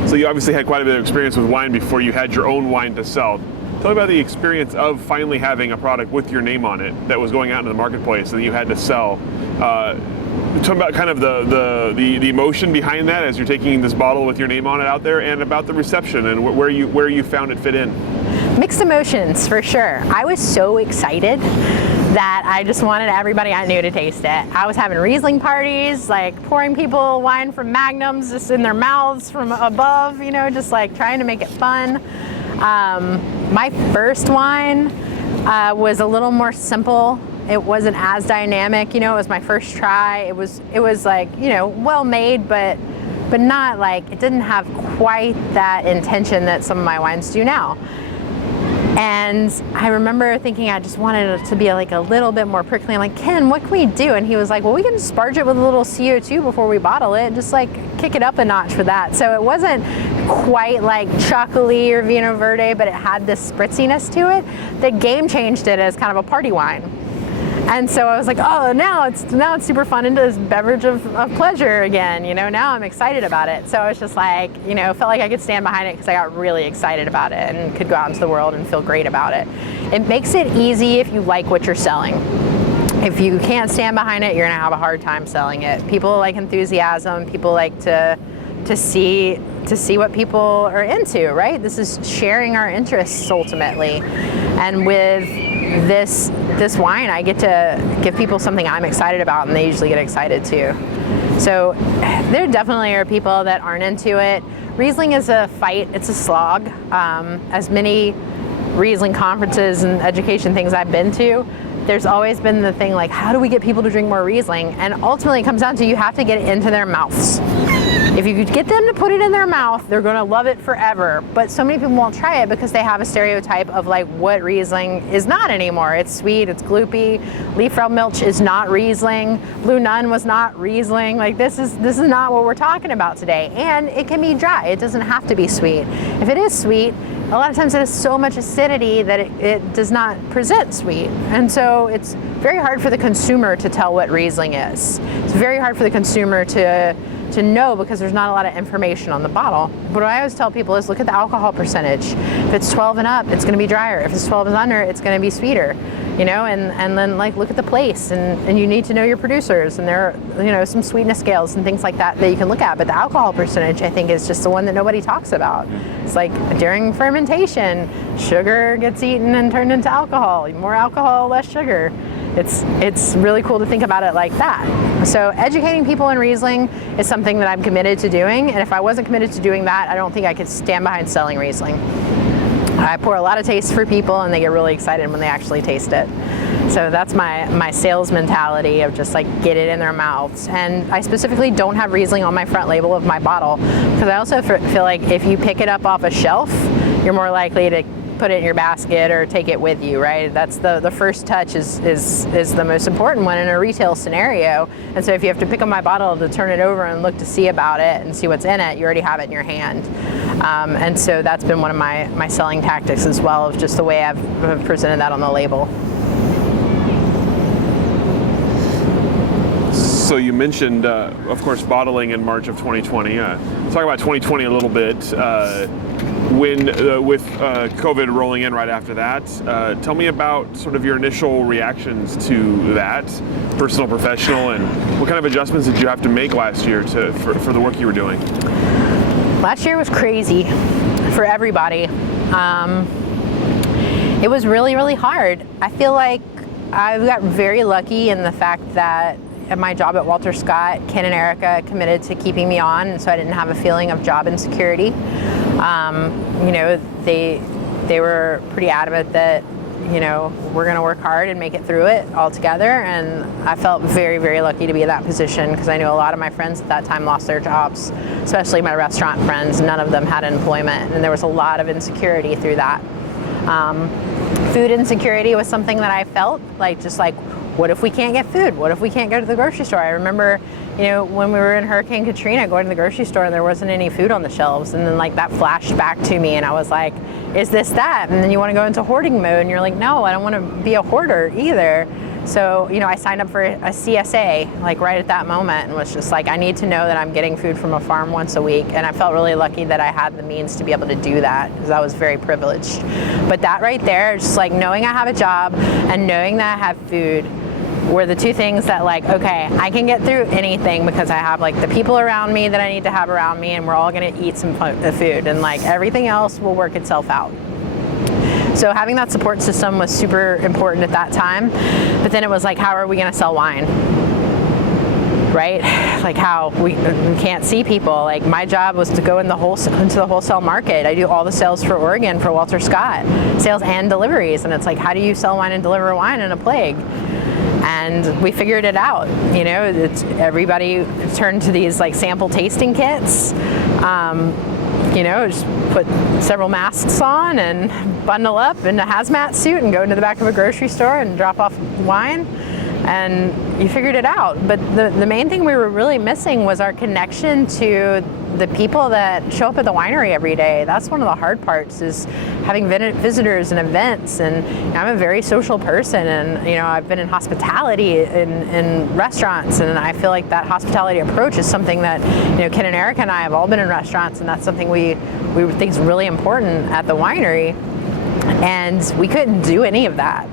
So you obviously had quite a bit of experience with wine before you had your own wine to sell. Tell me about the experience of finally having a product with your name on it that was going out into the marketplace and that you had to sell. Talk about kind of the emotion behind that as you're taking this bottle with your name on it out there, and about the reception and where you found it fit in. Mixed emotions for sure. I was so excited that I just wanted everybody I knew to taste it. I was having Riesling parties, like pouring people wine from magnums just in their mouths from above, you know, just like trying to make it fun. My first wine was a little more simple. It wasn't as dynamic, you know. It was my first try. It was like, you know, well made, but not like, it didn't have quite that intention that some of my wines do now. And I remember thinking I just wanted it to be like a little bit more prickly. I'm like, Ken, what can we do? And he was like, well, we can sparge it with a little CO2 before we bottle it, just like kick it up a notch for that. So it wasn't quite like chocolatey or Vino Verde, but it had this spritziness to it that game changed it as kind of a party wine. And so I was like, oh, now it's super fun into this beverage of pleasure again. You know, now I'm excited about it. So I was just like, you know, felt like I could stand behind it because I got really excited about it and could go out into the world and feel great about it. It makes it easy if you like what you're selling. If you can't stand behind it, you're gonna have a hard time selling it. People like enthusiasm. People like to see what people are into, right? This is sharing our interests ultimately. And with this wine, I get to give people something I'm excited about, and they usually get excited too. So there definitely are people that aren't into it. Riesling is a fight, it's a slog. As many Riesling conferences and education things I've been to, there's always been the thing like, how do we get people to drink more Riesling? And ultimately it comes down to, you have to get it into their mouths. If you could get them to put it in their mouth, they're gonna love it forever. But so many people won't try it because they have a stereotype of like what Riesling is not anymore. It's sweet, it's gloopy. Liefeld Milch is not Riesling. Blue Nun was not Riesling. Like this is not what we're talking about today. And it can be dry. It doesn't have to be sweet. If it is sweet, a lot of times it has so much acidity that it does not present sweet. And so it's very hard for the consumer to tell what Riesling is. It's very hard for the consumer to know because there's not a lot of information on the bottle. But what I always tell people is look at the alcohol percentage. If it's 12 and up, it's gonna be drier. If it's 12 and under, it's gonna be sweeter. You know, and then like look at the place and you need to know your producers, and there are, you know, some sweetness scales and things like that you can look at. But the alcohol percentage, I think, is just the one that nobody talks about. It's like during fermentation, sugar gets eaten and turned into alcohol. More alcohol, less sugar. It's really cool to think about it like that. So educating people in Riesling is something that I'm committed to doing, and if I wasn't committed to doing that, I don't think I could stand behind selling Riesling. I pour a lot of taste for people and they get really excited when they actually taste it. So that's my sales mentality of just like get it in their mouths. And I specifically don't have Riesling on my front label of my bottle because I also feel like if you pick it up off a shelf, you're more likely to put it in your basket or take it with you, right? That's the first touch is the most important one in a retail scenario. And so if you have to pick up my bottle to turn it over and look to see about it and see what's in it, you already have it in your hand. And so that's been one of my selling tactics as well, of just the way I've presented that on the label. So you mentioned, of course, bottling in March of 2020. Let's talk about 2020 a little bit. With COVID rolling in right after that, tell me about sort of your initial reactions to that, personal, professional, and what kind of adjustments did you have to make last year for the work you were doing? Last year was crazy for everybody. It was really, really hard. I feel like I got very lucky in the fact that at my job at Walter Scott, Ken and Erica committed to keeping me on, and so I didn't have a feeling of job insecurity. You know, they were pretty adamant that, you know, we're going to work hard and make it through it all together, and I felt very, very lucky to be in that position because I knew a lot of my friends at that time lost their jobs, especially my restaurant friends. None of them had employment, and there was a lot of insecurity through that. Food insecurity was something that I felt like, just like, what if we can't get food? What if we can't go to the grocery store? I remember, you know, when we were in Hurricane Katrina, going to the grocery store and there wasn't any food on the shelves, and then like that flashed back to me and I was like, is this that? And then you want to go into hoarding mode and you're like, no, I don't want to be a hoarder either. So, you know, I signed up for a CSA like right at that moment and was just like, I need to know that I'm getting food from a farm once a week. And I felt really lucky that I had the means to be able to do that because I was very privileged. But that right there, just like knowing I have a job and knowing that I have food were the two things that like, okay, I can get through anything because I have like the people around me that I need to have around me, and we're all gonna eat some food, and like everything else will work itself out. So having that support system was super important at that time. But then it was like, how are we gonna sell wine? Right? Like how we can't see people. Like my job was to go into the wholesale market. I do all the sales for Oregon for Walter Scott, sales and deliveries. And it's like, how do you sell wine and deliver wine in a plague? And we figured it out. You know, everybody turned to these like sample tasting kits. You know, just put several masks on and bundle up in a hazmat suit and go into the back of a grocery store and drop off wine. And you figured it out. But the main thing we were really missing was our connection to the people that show up at the winery every day. That's one of the hard parts, is having visitors and events. And you know, I'm a very social person, and you know, I've been in hospitality in restaurants, and I feel like that hospitality approach is something that, you know, Ken and Erica and I have all been in restaurants, and that's something we think is really important at the winery. And we couldn't do any of that.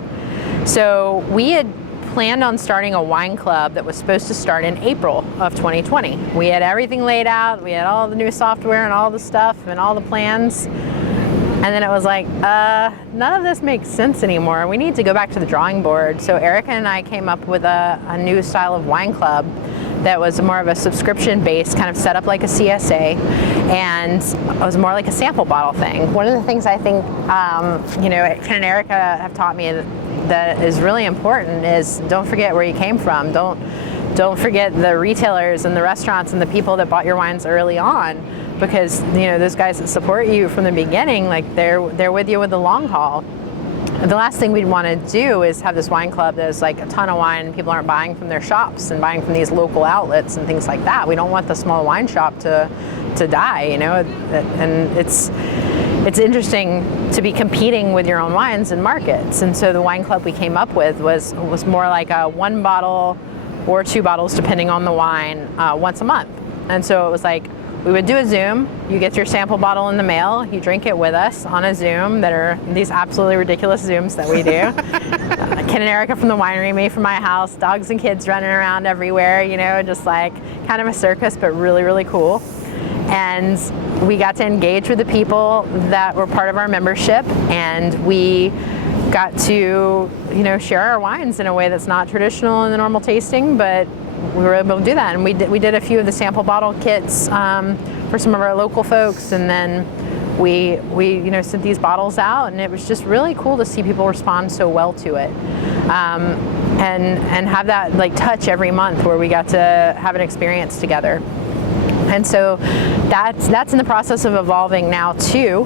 So we had planned on starting a wine club that was supposed to start in April of 2020. We had everything laid out, we had all the new software and all the stuff and all the plans. And then it was like, none of this makes sense anymore. We need to go back to the drawing board. So Erica and I came up with a new style of wine club that was more of a subscription-based, kind of set up like a CSA, and it was more like a sample bottle thing. One of the things I think, you know, Ken and Erica have taught me that is really important is don't forget where you came from. Don't don't forget the retailers and the restaurants and the people that bought your wines early on, because those guys that support you from the beginning, like they're with you with the long haul. And the last thing we'd want to do is have this wine club that's like a ton of wine and people aren't buying from their shops and buying from these local outlets and things like that. We don't want the small wine shop to die, and it's interesting to be competing with your own wines in markets. And so the wine club we came up with was more like a 1 bottle or 2 bottles, depending on the wine, once a month. And so it was like, we would do a Zoom, you get your sample bottle in the mail, you drink it with us on a Zoom, that are these absolutely ridiculous Zooms that we do. Ken and Erica from the winery, me from my house, dogs and kids running around everywhere, just like kind of a circus, but really, really cool. And we got to engage with the people that were part of our membership, and we got to, share our wines in a way that's not traditional in the normal tasting, but we were able to do that. And we did a few of the sample bottle kits for some of our local folks, and then we sent these bottles out, and it was just really cool to see people respond so well to it, and have that like touch every month where we got to have an experience together. And so that's in the process of evolving now too,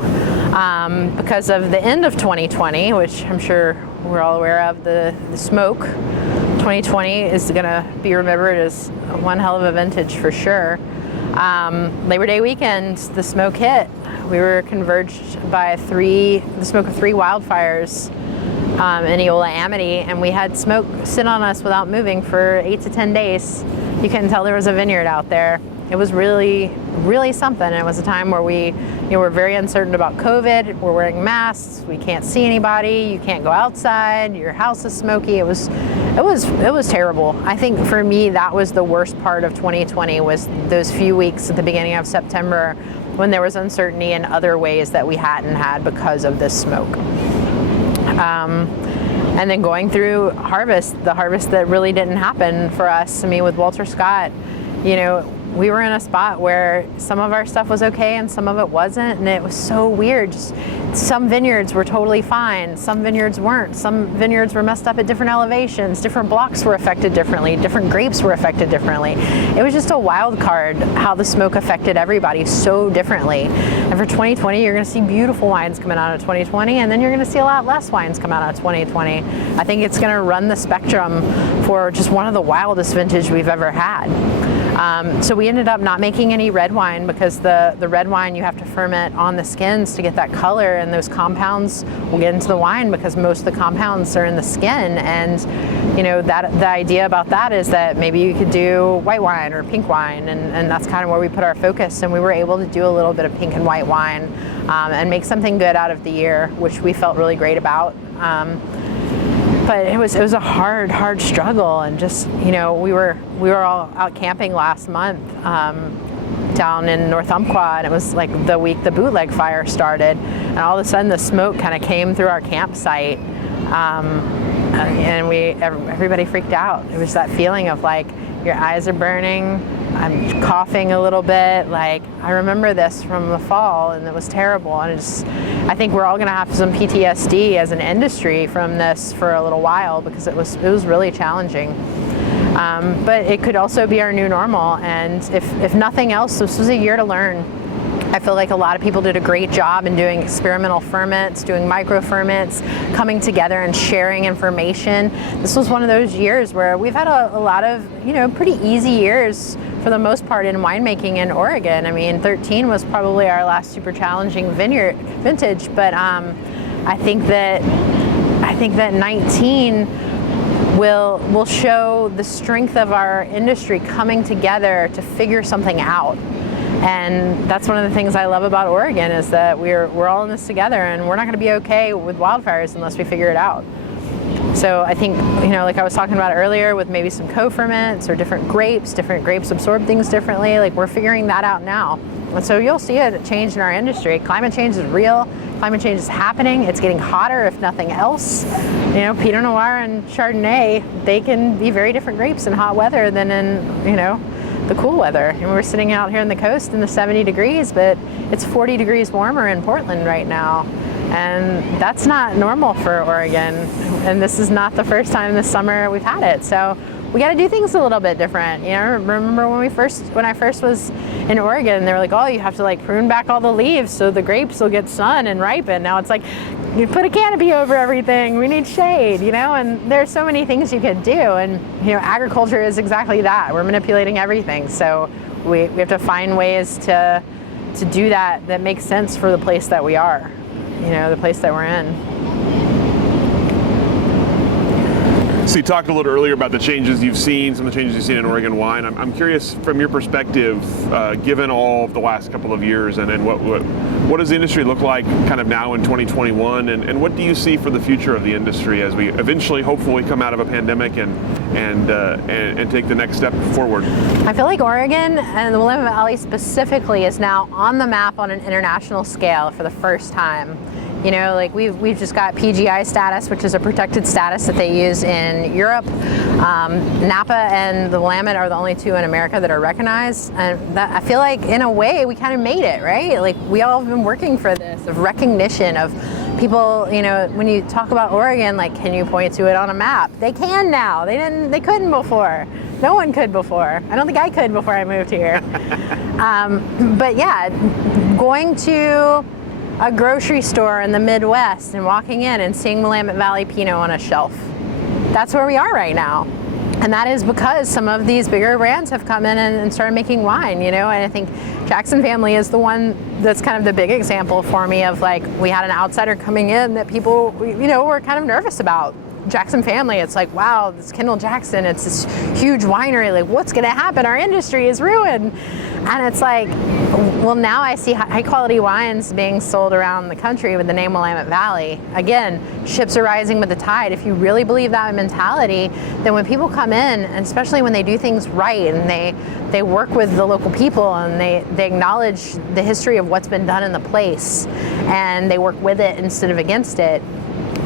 because of the end of 2020, which I'm sure we're all aware of, the smoke. 2020 is going to be remembered as one hell of a vintage for sure. Labor Day weekend, the smoke hit. We were converged by the smoke of 3 wildfires in Eola Amity, and we had smoke sit on us without moving for 8 to 10 days. You couldn't tell there was a vineyard out there. It was really, really something. And it was a time where we were very uncertain about COVID. We're wearing masks. We can't see anybody. You can't go outside. Your house is smoky. It was terrible. I think for me, that was the worst part of 2020, was those few weeks at the beginning of September when there was uncertainty in other ways that we hadn't had because of this smoke. And then going through the harvest that really didn't happen for us. I mean, with Walter Scott, we were in a spot where some of our stuff was okay and some of it wasn't, and it was so weird. Just some vineyards were totally fine, some vineyards weren't. Some vineyards were messed up at different elevations, different blocks were affected differently, different grapes were affected differently. It was just a wild card how the smoke affected everybody so differently. And for 2020, you're going to see beautiful wines coming out of 2020, and then you're going to see a lot less wines come out of 2020. I think it's going to run the spectrum for just one of the wildest vintage we've ever had. So we ended up not making any red wine, because the red wine you have to ferment on the skins to get that color, and those compounds will get into the wine because most of the compounds are in the skin. And the idea about that is that maybe you could do white wine or pink wine, and that's kind of where we put our focus. And we were able to do a little bit of pink and white wine and make something good out of the year, which we felt really great about. But it was a hard struggle, and just we were all out camping last month down in North Umpqua, and it was like the week the bootleg fire started, and all of a sudden the smoke kind of came through our campsite, and everybody freaked out. It was that feeling of like your eyes are burning, I'm coughing a little bit. Like, I remember this from the fall, and it was terrible. And I think we're all going to have some PTSD as an industry from this for a little while, because it was really challenging. But it could also be our new normal. And if nothing else, this was a year to learn. I feel like a lot of people did a great job in doing experimental ferments, doing micro ferments, coming together and sharing information. This was one of those years where we've had a lot of, pretty easy years for the most part in winemaking in Oregon. I mean, 13 was probably our last super challenging vintage, but I think that 19 will show the strength of our industry coming together to figure something out. And that's one of the things I love about Oregon, is that we're all in this together, and we're not going to be okay with wildfires unless we figure it out. So I think, like I was talking about earlier, with maybe some co-ferments or different grapes absorb things differently. Like, we're figuring that out now. And so you'll see a change in our industry. Climate change is real. Climate change is happening. It's getting hotter, if nothing else. Pinot Noir and Chardonnay, they can be very different grapes in hot weather than in, the cool weather. And we're sitting out here on the coast in the 70 degrees, but it's 40 degrees warmer in Portland right now. And that's not normal for Oregon. And this is not the first time this summer we've had it. So we got to do things a little bit different. You know, remember when I first was in Oregon, they were like, oh, you have to like prune back all the leaves so the grapes will get sun and ripen. Now it's like, you put a canopy over everything. We need shade, you know, and there's so many things you could do. And, you know, agriculture is exactly that. We're manipulating everything. So we have to find ways to do that makes sense for the place that we are, you know, the place that we're in. So you talked a little earlier about the changes you've seen, some of the changes you've seen in Oregon wine. I'm curious from your perspective, given all of the last couple of years, and what does the industry look like kind of now in 2021, and what do you see for the future of the industry as we eventually, hopefully, come out of a pandemic and take the next step forward? I feel like Oregon and the Willamette Valley specifically is now on the map on an international scale for the first time. You know, like we've just got PGI status, which is a protected status that they use in Europe. Napa and the Willamette are the only two in America that are recognized, and that, I feel like in a way we kind of made it, right? Like we all have been working for this, of recognition of people. You know, when you talk about Oregon, like, can you point to it on a map? They can now. They couldn't before. No one could before. I don't think I could before I moved here. But yeah, going to a grocery store in the Midwest and walking in and seeing Willamette Valley Pinot on a shelf. That's where we are right now. And that is because some of these bigger brands have come in and started making wine, you know, and I think Jackson Family is the one that's kind of the big example for me of like, we had an outsider coming in that people, you know, were kind of nervous about. Jackson Family, it's like, wow, this Kendall Jackson, it's this huge winery, like what's gonna happen? Our industry is ruined. And it's like, well, now I see high quality wines being sold around the country with the name Willamette Valley. Again, ships are rising with the tide. If you really believe that mentality, then when people come in, and especially when they do things right and they work with the local people and they acknowledge the history of what's been done in the place and they work with it instead of against it,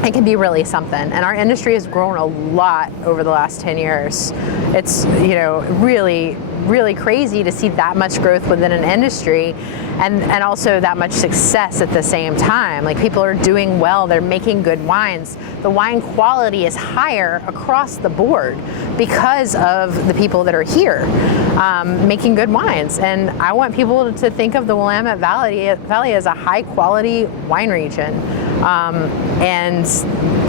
it can be really something. And our industry has grown a lot over the last 10 years. It's, you know, really, really crazy to see that much growth within an industry and also that much success at the same time. Like people are doing well, they're making good wines. The wine quality is higher across the board because of the people that are here making good wines. And I want people to think of the Willamette Valley as a high quality wine region. And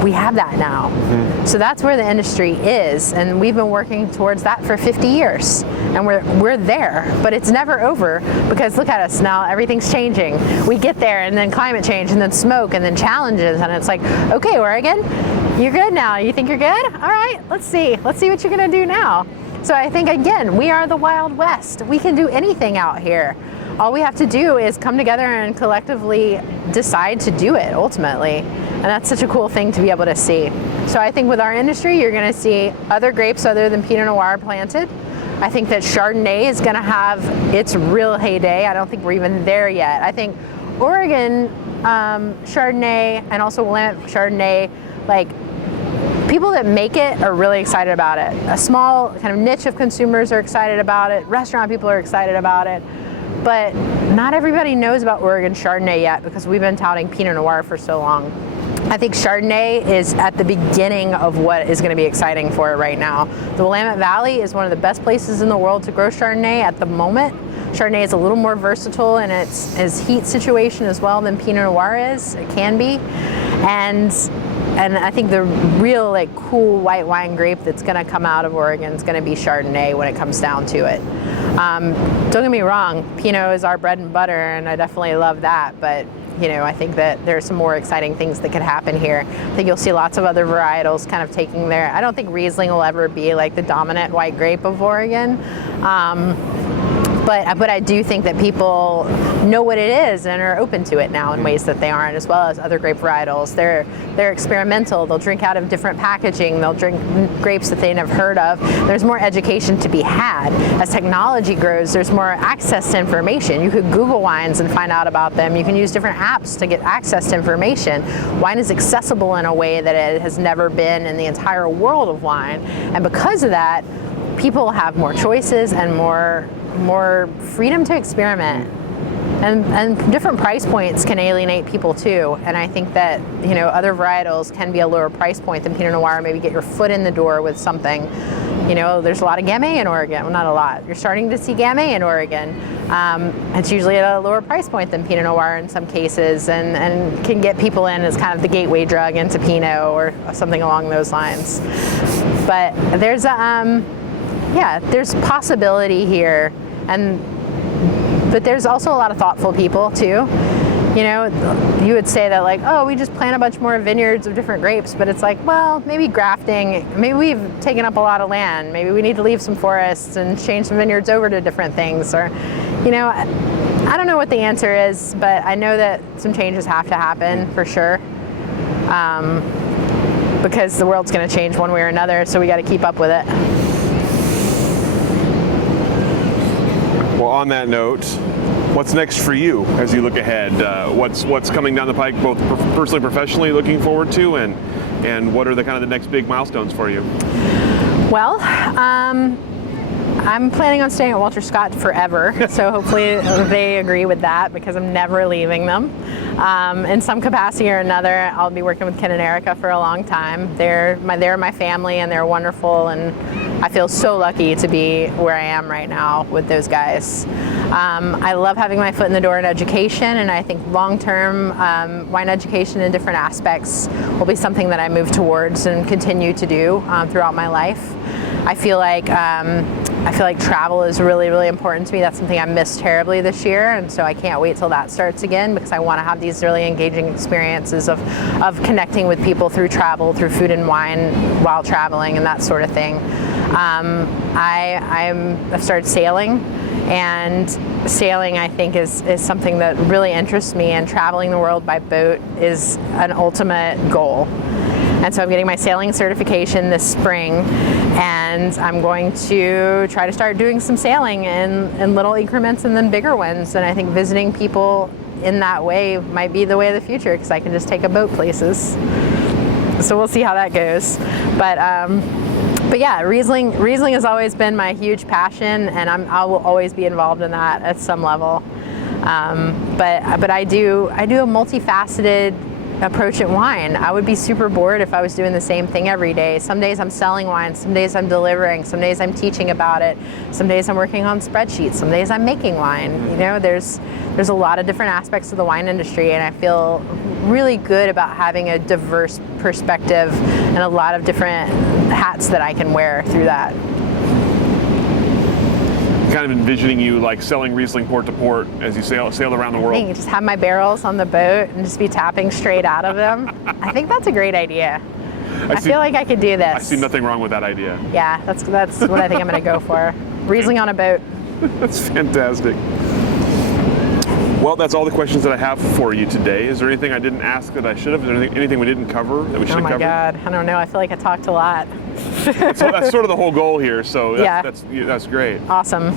we have that now. Mm-hmm. So that's where the industry is, and we've been working towards that for 50 years, and we're there, but it's never over because look at us now, everything's changing. We get there, and then climate change, and then smoke, and then challenges, and it's like, okay, Oregon, you're good now. You think you're good? All right, let's see what you're gonna do now. So I think, again, we are the Wild West. We can do anything out here. All we have to do is come together and collectively decide to do it ultimately. And that's such a cool thing to be able to see. So I think with our industry, you're gonna see other grapes other than Pinot Noir planted. I think that Chardonnay is gonna have its real heyday. I don't think we're even there yet. I think Oregon Chardonnay and also Willamette Chardonnay, like, people that make it are really excited about it. A small kind of niche of consumers are excited about it. Restaurant people are excited about it. But not everybody knows about Oregon Chardonnay yet because we've been touting Pinot Noir for so long. I think Chardonnay is at the beginning of what is going to be exciting for it right now. The Willamette Valley is one of the best places in the world to grow Chardonnay at the moment. Chardonnay is a little more versatile in its heat situation as well than Pinot Noir is. It can be. And I think the real like cool white wine grape that's going to come out of Oregon is going to be Chardonnay when it comes down to it. Don't get me wrong, Pinot is our bread and butter, and I definitely love that. But you know, I think that there's some more exciting things that could happen here. I think you'll see lots of other varietals kind of taking their. I don't think Riesling will ever be like the dominant white grape of Oregon. But I do think that people know what it is and are open to it now in ways that they aren't, as well as other grape varietals. They're experimental. They'll drink out of different packaging. They'll drink grapes that they never heard of. There's more education to be had. As technology grows, there's more access to information. You could Google wines and find out about them. You can use different apps to get access to information. Wine is accessible in a way that it has never been in the entire world of wine. And because of that, people have more choices and more freedom to experiment, and different price points can alienate people too. And I think that, you know, other varietals can be a lower price point than Pinot Noir, maybe get your foot in the door with something You know, there's a lot of Gamay in Oregon. Well, not a lot. You're starting to see Gamay in Oregon. It's usually at a lower price point than Pinot Noir in some cases, and can get people in as kind of the gateway drug into Pinot or something along those lines. But there's there's possibility here, but there's also a lot of thoughtful people too. You know, you would say that like, oh, we just plant a bunch more vineyards of different grapes, but it's like, well, maybe grafting, maybe we've taken up a lot of land. Maybe we need to leave some forests and change some vineyards over to different things. Or, you know, I don't know what the answer is, but I know that some changes have to happen for sure. Because the world's going to change one way or another, so we got to keep up with it. Well, on that note, what's next for you as you look ahead? What's coming down the pike, both personally, professionally, looking forward to, and what are the kind of the next big milestones for you? Well, I'm planning on staying at Walter Scott forever, so hopefully they agree with that, because I'm never leaving them. In some capacity or another, I'll be working with Ken and Erica for a long time. They're my family, and they're wonderful, and I feel so lucky to be where I am right now with those guys. I love having my foot in the door in education, and I think long-term wine education in different aspects will be something that I move towards and continue to do throughout my life. I feel like travel is really, really important to me. That's something I missed terribly this year, and so I can't wait till that starts again, because I want to have these really engaging experiences of connecting with people through travel, through food and wine while traveling and that sort of thing. I've started sailing, and sailing I think is something that really interests me, and traveling the world by boat is an ultimate goal. And so I'm getting my sailing certification this spring, and I'm going to try to start doing some sailing in little increments and then bigger ones. And I think visiting people in that way might be the way of the future, because I can just take a boat places. So we'll see how that goes. But yeah, Riesling has always been my huge passion, and I will always be involved in that at some level. But I do a multifaceted approach at wine. I would be super bored if I was doing the same thing every day. Some days I'm selling wine, some days I'm delivering, some days I'm teaching about it, some days I'm working on spreadsheets, some days I'm making wine. You know, there's a lot of different aspects of the wine industry, and I feel really good about having a diverse perspective and a lot of different hats that I can wear through that. Kind of envisioning you like selling Riesling port to port as you sail around the world. Just have my barrels on the boat and just be tapping straight out of them. I think that's a great idea. I feel like I could do this. I see nothing wrong with that idea. Yeah, that's what I think I'm going to go for. Riesling on a boat. That's fantastic. Well, that's all the questions that I have for you today. Is there anything I didn't ask that I should have? Is there anything we didn't cover that we should have covered? Oh my God, I don't know. I feel like I talked a lot. That's sort of the whole goal here, so that's great. Awesome.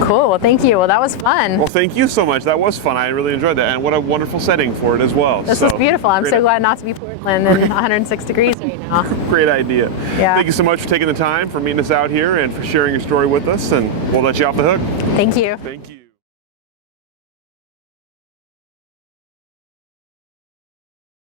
Cool, well thank you. Well, that was fun. Well, thank you so much. That was fun. I really enjoyed that, and what a wonderful setting for it as well. This was beautiful. I'm so glad not to be Portland and 106 degrees right now. Great idea. Yeah. Thank you so much for taking the time, for meeting us out here, and for sharing your story with us, and we'll let you off the hook. Thank you. Thank you.